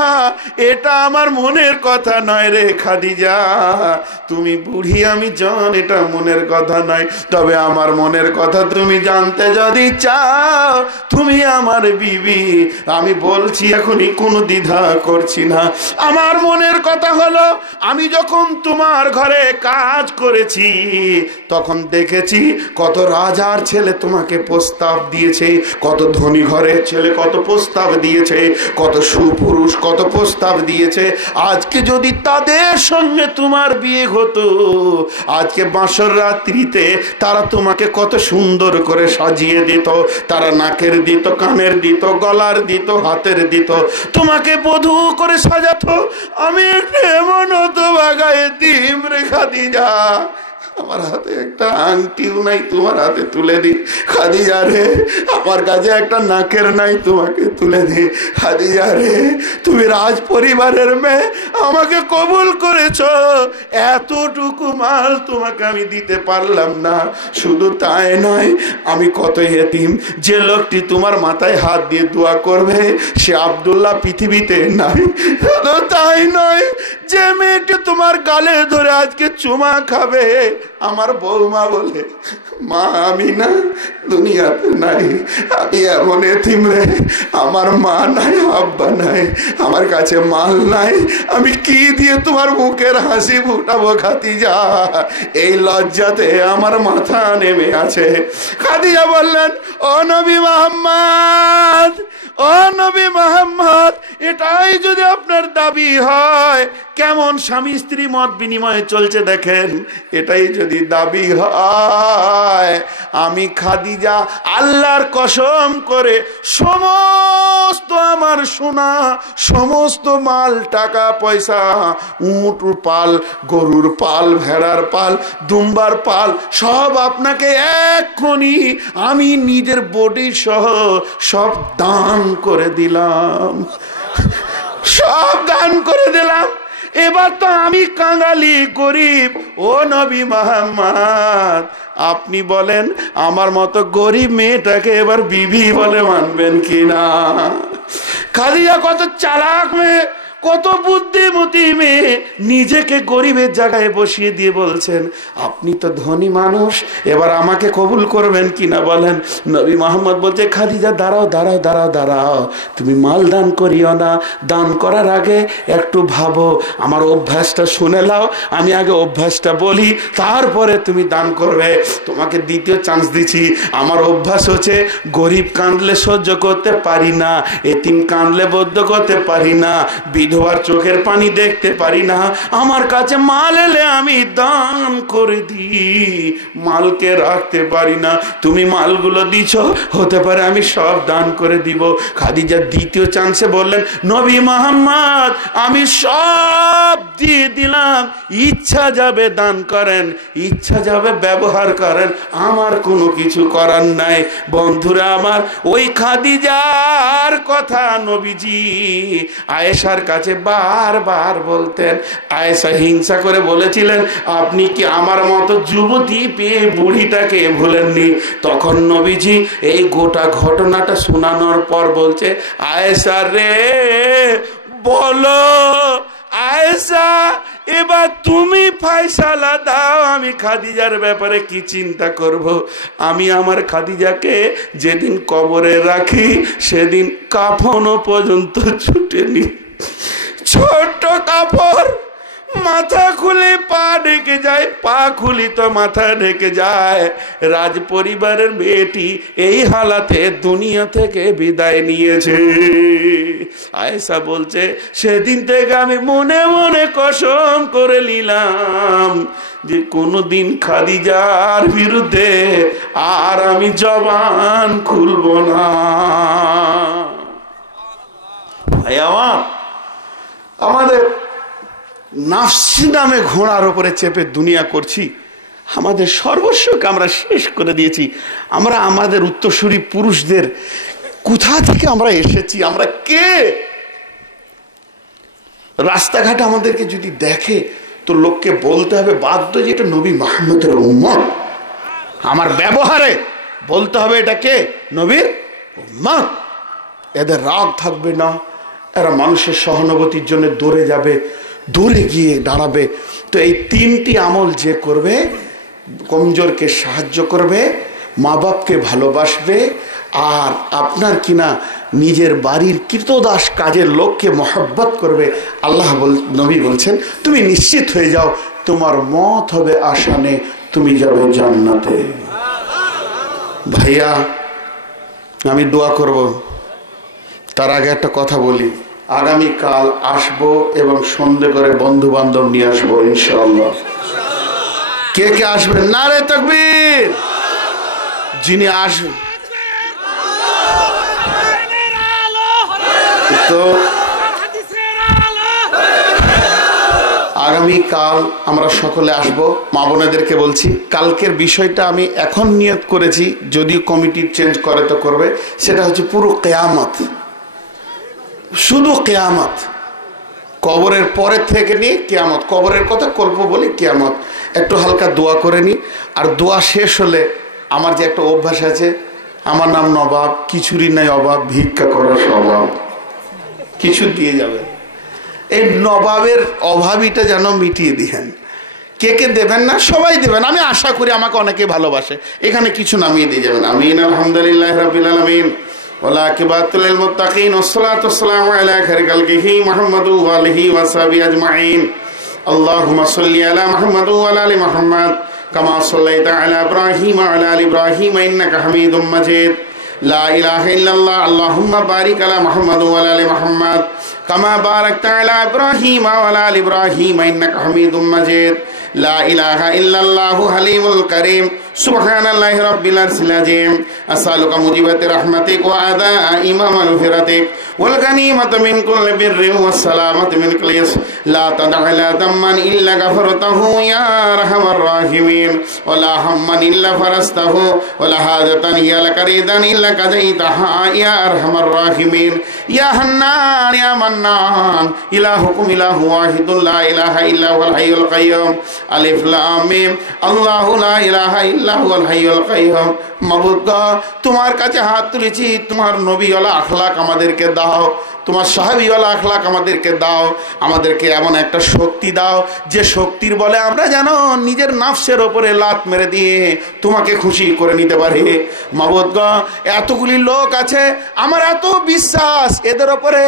এটা আমার মনের কথা নয় রে খাদিজা। তুমি বুড়ি আমি জান, এটা মনের কথা নয়, তবে আমার মনের কথা তুমি জানতে যদি চাও, তুমি আমার বিবি। আমি বলছি এখনই, কোনো দ্বিধা করছি না। আমার মনের কথা হলো, আমি যখন তোমার ঘরে কাজ করেছি তখন দেখেছি কত রাজার ছেলে তোমাকে প্রস্তাব দিয়েছে, কত ধনী ঘরের ছেলে কত প্রস্তাব দিয়েছে, কত সুপুরুষ কত প্রস্তাব দিয়েছে। আজকে যদি তাদের সঙ্গে তোমার বিয়ে হতো, আজকে বাসর রাত্রিতে তারা তোমাকে কত সুন্দর করে সাজিয়ে দিত, তারা নাকের দিত, কানের দিত, গলার দিত, হাতের দিত, তোমাকে বধূ করে সাজাতো। আমি এমন হতো বাগায়ে দিম রে খাদিজা, আমার হাতে একটা আংটিও নাই, তোমার হাতে তুলে দি খাদিজা রে। আমার কাছে একটা নাকের নাই, তোমাকে তুলে দি খাদিজা রে। তুমি রাজ পরিবারের মেয়ে, আমাকে কবুল করেছো, এতটুকু মাল তোমাকে আমি দিতে পারলাম না। শুধু তাই নয়, আমি কত এতিম, যে লোকটি তোমার মাথায় হাত দিয়ে দোয়া করবে সে আব্দুল্লাহ পৃথিবীতে নাই। শুধু তাই নয়, যে মেয়েটি তোমার গালে ধরে আজকে চুমা খাবে আমার বৌমা বলে, মা আমি না দুনিয়াতে নাই, আমি এমন এতিম রে, আমার মা নাই, আব্বা নাই, আমার কাছে মাল নাই, আমি কি দিয়ে তোমার মুখের হাসি ফুটাবো খাদিজা? এই লজ্জাতে আমার মাথা নেমে আছে। খাদিজা বললেন, ও নবী মুহাম্মদ, ও নবী মুহাম্মদ, এটাই যদি আপনার দাবি হয়, কেমন স্বামী স্ত্রী মত বিনিময়ে চলছে দেখেন, এটাই যদি দাবি হয়, আমি খাদিজা আল্লাহর কসম করে সমস্ত আমার সোনা, সমস্ত মাল, টাকা পয়সা, উট পাল, গরুর পাল, ভেড়ার পাল, দুম্বার পাল, সব আপনাকে এক্ষুনি আমি নিজের বডি সহ সব দান করে দিলাম, সব দান করে দিলাম। এবার তো আমি কাঙালি গরিব, ও নবী মুহাম্মদ আপনি বলেন আমার মতো গরিব মেয়েটাকে এবার বিবি বলে মানবেন কিনা? খাদিজা কত চালাক মেয়ে, কত বুদ্ধিমতী মেয়ে, নিজেকে গরিবের জায়গায় বসিয়ে দিয়ে বলছেন, আপনি তো ধনী মানুষ, এবার আমাকে কবুল করবেন কিনা বলেন। নবী মুহাম্মদ বলছে, খাদিজা দাঁড়াও দাঁড়াও দাঁড়াও দাঁড়াও, তুমি মাল দান করিও না, দান করার আগে একটু ভাবো, আমার অভ্যাসটা শুনে নাও, আমি আগে অভ্যাসটা বলি, তারপরে তুমি দান করবে। তোমাকে দ্বিতীয় চান্স দিচ্ছি। আমার অভ্যাস হচ্ছে, গরিব কাঁদলে সহ্য করতে পারি না, এতিম কাঁদলে বদ্ধ করতে পারি না, বিধবার চোখের পানি দেখতে পারি না, আমার কাছে মাল এলে আমি দান করে দিই, মালকে রাখতে পারি না। তুমি মালগুলো দিছ, হতে পারে আমি সব দান করে দিব। খাদিজা দ্বিতীয় চান্সে বললেন, নবী মুহাম্মদ আমি সব দিয়ে দিলাম, ইচ্ছা যাবে দান করেন, ইচ্ছা যাবে ব্যবহার করেন, আমার কোনো কিছু করার নাই। বন্ধুরা আমার, ওই খাদিজার কথা নবীজি আয়েশার কাছে বারবার বলতেন। আয়েশা হিংসা করে বলেছিলেন, আপনি কি আমার মতো যুবতী পেয়ে বুড়িটাকে ভুলেননি? তখন নবীজি এই গোটা ঘটনাটা শোনানোর পর বলছে, আয়েশা রে বলো, আয়েশা এবার তুমি ফায়সালা দাও, আমি খাদিজার ব্যাপারে কি চিন্তা করব? আমি আমার খাদিজাকে যেদিন কবরে রাখি সেদিন কাফনও পর্যন্ত ছুটেনি, ছোট্ট কাপড় মাথা খুলে পা ঢেকে যায়, পা খুলি তো মাথা ঢেকে যায়। রাজ পরিবারের মেয়েটি এই হালাতে দুনিয়া থেকে বিদায় নিয়েছে। আয়েশা বলছে, সেদিন থেকে আমি মনে মনে কসম করে নিলাম যে কোনদিন খাদিজার বিরুদ্ধে আর আমি জবান খুলব না। ভাই আমার, আমাদের নাফসি নামে ঘোড়ার উপরে চেপে দুনিয়া করছি, আমাদের সর্বস্বকে আমরা শেষ করে দিয়েছি। আমরা আমাদের উত্তরসূরি পুরুষদের কোথা থেকে আমরা এসেছি, আমরা কে? রাস্তাঘাটে আমাদেরকে যদি দেখে তো লোককে বলতে হবে বাধ্য যে এটা নবী মুহাম্মদের উম্মত। আমার ব্যবহারে বলতে হবে এটা কে? নবীর উম্মত। এদের রাগ থাকবে না, এরা মানুষের সহানুভূতির জন্য দৌড়ে যাবে, দৌড়ে গিয়ে দাঁড়াবে। তো এই তিনটি আমল যে করবে, কমজোরকে সাহায্য করবে, মা বাপকে ভালোবাসবে, আর আপনার কিনা নিজের বাড়ির কৃতদাস কাজের লোককে মহব্বত করবে, আল্লাহ নবী বলছেন তুমি নিশ্চিত হয়ে যাও তোমার মত হবে আসানে, তুমি যাবে জান্নাতে। ভাইয়া, আমি দোয়া করব, তার আগে একটা কথা বলি। আগামীকাল আসবো এবং সন্ধে করে বন্ধু বান্ধব নিয়ে আসবো ইনশাআল্লাহ। কে কে আসবেন? নারে তাকবীর। যিনি আসবেন তো আগামীকাল আমরা সকলে আসব। মা বোনেদেরকে বলছি, কালকের বিষয়টা আমি এখন নিয়ত করেছি, যদিও কমিটি চেঞ্জ করে তো করবে। সেটা হচ্ছে পুরো কিয়ামত, শুধু কিয়ামত, কবরের পরে থেকে নিয়ে কিয়ামত। কবরের কথা গল্প বলি, কিয়ামত একটু হালকা দোয়া করে নি। আর দোয়া শেষ হলে আমার যে একটা অভ্যাস আছে, আমার নাম নবাব, কিছুরই নাই অভাব, ভিক্ষা করার স্বভাব, কিছু দিয়ে যাবে। এই নবাবের অভাবীটা যেন মিটিয়ে দিবেন। কে কে দেবেন না? সবাই দেবেন, আমি আশা করি আমাকে অনেকে ভালোবাসে। এখানে কিছু নামিয়ে দিয়ে যাবেন। আমিন। আলহামদুলিল্লাহ রাব্বিল আলামিন ওয়ালা আকিবাতুল লিল মুত্তাকিন ওয়াসসালাতু ওয়াসসালামু আলা খায়রি খালকিহি মুহাম্মাদু ওয়া আলিহি ওয়া সাহবিহি আজমাইন। আল্লাহুম্মা সাল্লি আলা মুহাম্মাদ ওয়া আলা আলি মুহাম্মাদ কামা সাল্লাইতা আলা ইব্রাহিম ওয়া আলা আলি ইব্রাহিম ইন্নাকা হামিদুম মাজিদ। লা ইলাহা ইল্লাল্লাহ। আল্লাহুম্মা বারিক আলা মুহাম্মাদ ওয়া আলা আলি মুহাম্মাদ কামা বারাকতা আলা ইব্রাহিম ওয়া আলা আলি ইব্রাহিম ইন্নাকা হামিদুম মাজিদ। লা ইলাহা ইল্লাল্লাহু হালিমুল কারীম। সুবহানাল্লাহি রাব্বিল আরশিল আযীম। আসআলুকা মুজিবাতি রাহমাতিক ওয়া আদাআ মাগফিরাতিক ওয়াল গানিমাতা মিন কুল্লি বিররিন ওয়াস সালামাতা মিন কুল্লি ইস। লা তাদআ লা দাম্মান ইল্লা গাফারতাহু ইয়া আরহামার রাহিমিন ওয়া লা হাম্মান ইল্লা ফারাস্তাহু ওয়া লা হাজাতান ইয়া লাকারিদান ইল্লা কাযাইতাহা ইয়া আরহামার রাহিমিন। ইয়া হান্নান ইয়া মান্নান ইলাহুকুম ইলাহু ওয়াহিদুন লা ইলাহা ইল্লা হুয়াল হাইয়ুল কাইয়্যুম। আলিফ লাম মিম। আল্লাহু লা ইলাহা ইল্লা হুয়াল হাইয়ুল কাইয়্যুম। মাবুদ, তোমার কাছে হাত তুলেছি, তোমার নবীওয়ালা আখলাক আমাদেরকে দাও, তোমার সাহাবীওয়ালা আখলাক আমাদেরকে দাও। আমাদেরকে এমন একটা শক্তি দাও যে শক্তির বলে আমরা যেন নিজের নাফসের ওপরে লাত মেরে দিয়ে তোমাকে খুশি করে নিতে পারি। মাবুদ, এতগুলি লোক আছে, আমার এত বিশ্বাস এদের ওপরে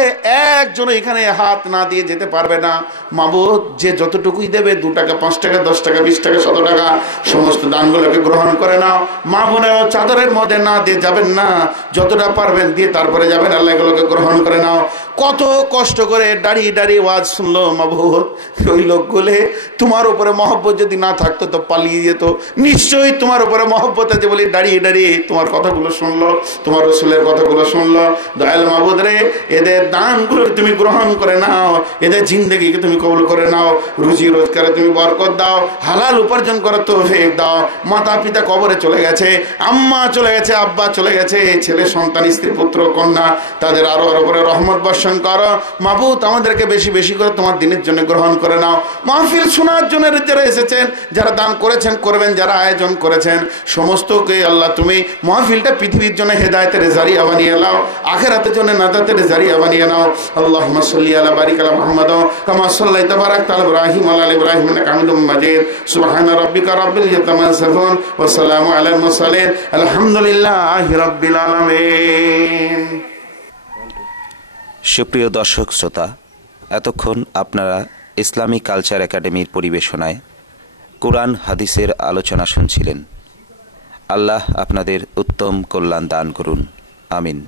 একজন এখানে হাত না দিয়ে যেতে পারবে না। মাবুদ, যে যতটুকুই দেবে, 2 টাকা 5 টাকা 10 টাকা 20 টাকা 100 টাকা, সমস্ত দানগুলোকে গ্রহণ করে নাও। মা বোনেরা চাদরের মধ্যে না দিয়ে যাবেন না, যতটা পারবেন দিয়ে তারপরে যাবেন। আল্লাহ এগুলোকে গ্রহণ করে নাও। কত কষ্ট করে দাঁড়িয়ে দাঁড়িয়ে ওয়াজ শুনলো মাবুদ, ওই লোকগুলো তোমার উপরে মহব্বত যদি না থাকতো তো পালিয়ে যেত। নিশ্চয়ই তোমার উপরে মহব্বত আছে বলে দাঁড়িয়ে দাঁড়িয়ে তোমার কথাগুলো শুনলো, তোমার রসুলের কথাগুলো শুনলো। দয়াল মাবুদ রে, এদের দানগুলো তুমি গ্রহণ করে নাও, এদের জিন্দগিকে তুমি কবুল করে নাও। রুজি রোজগারে তুমি বরকত দাও, হালাল উপার্জন করার তৌফিক দাও। মাতা পিতা কবরে চলে গেছে, আম্মা চলে গেছে, আব্বা চলে গেছে, ছেলে সন্তান, স্ত্রী, পুত্র, কন্যা, তাদের আরো করে রহমত বর্ষণ করো। মাবুদ, আমাদেরকে বেশি বেশি করে তোমার দিনের জন্য গ্রহণ করে নাও। মাহফিল শোনার জন্য যারা এসেছেন, যারা দান করেছেন, করবেন, যারা আয়োজন করেছেন, সমস্তকে আল্লাহ তুমি মাহফিলটা পৃথিবীর জন্য হেদায়েতের জারিয়া বানিয়ে নাও, আখিরাতের জন্য নাজাতের জারিয়া বানিয়ে নাও। আল্লাহুম্মা সাল্লি আলা বারিক আলা মুহাম্মাদ কামা সাল্লাইতা বারাকতা আলা ইব্রাহিম ওয়া আলা ইব্রাহিম ইন্নাকা হামিদুম মাজিদ। সুবহানা রাব্বিকা রাব্বিল ইজ্জাতি আম্মা ইয়াসিফুন ওয়া সালামু আলাল মুরসালিন আলহামদুলিল্লাহি রাব্বিল আলামিন। সুপ্রিয় দর্শক শ্রোতা, এতক্ষণ আপনারা ইসলামী কালচার একাডেমির পরিবেশনায় কোরআন হাদিসের আলোচনা শুনছিলেন। আল্লাহ আপনাদের উত্তম কল্যাণ দান করুন। আমিন।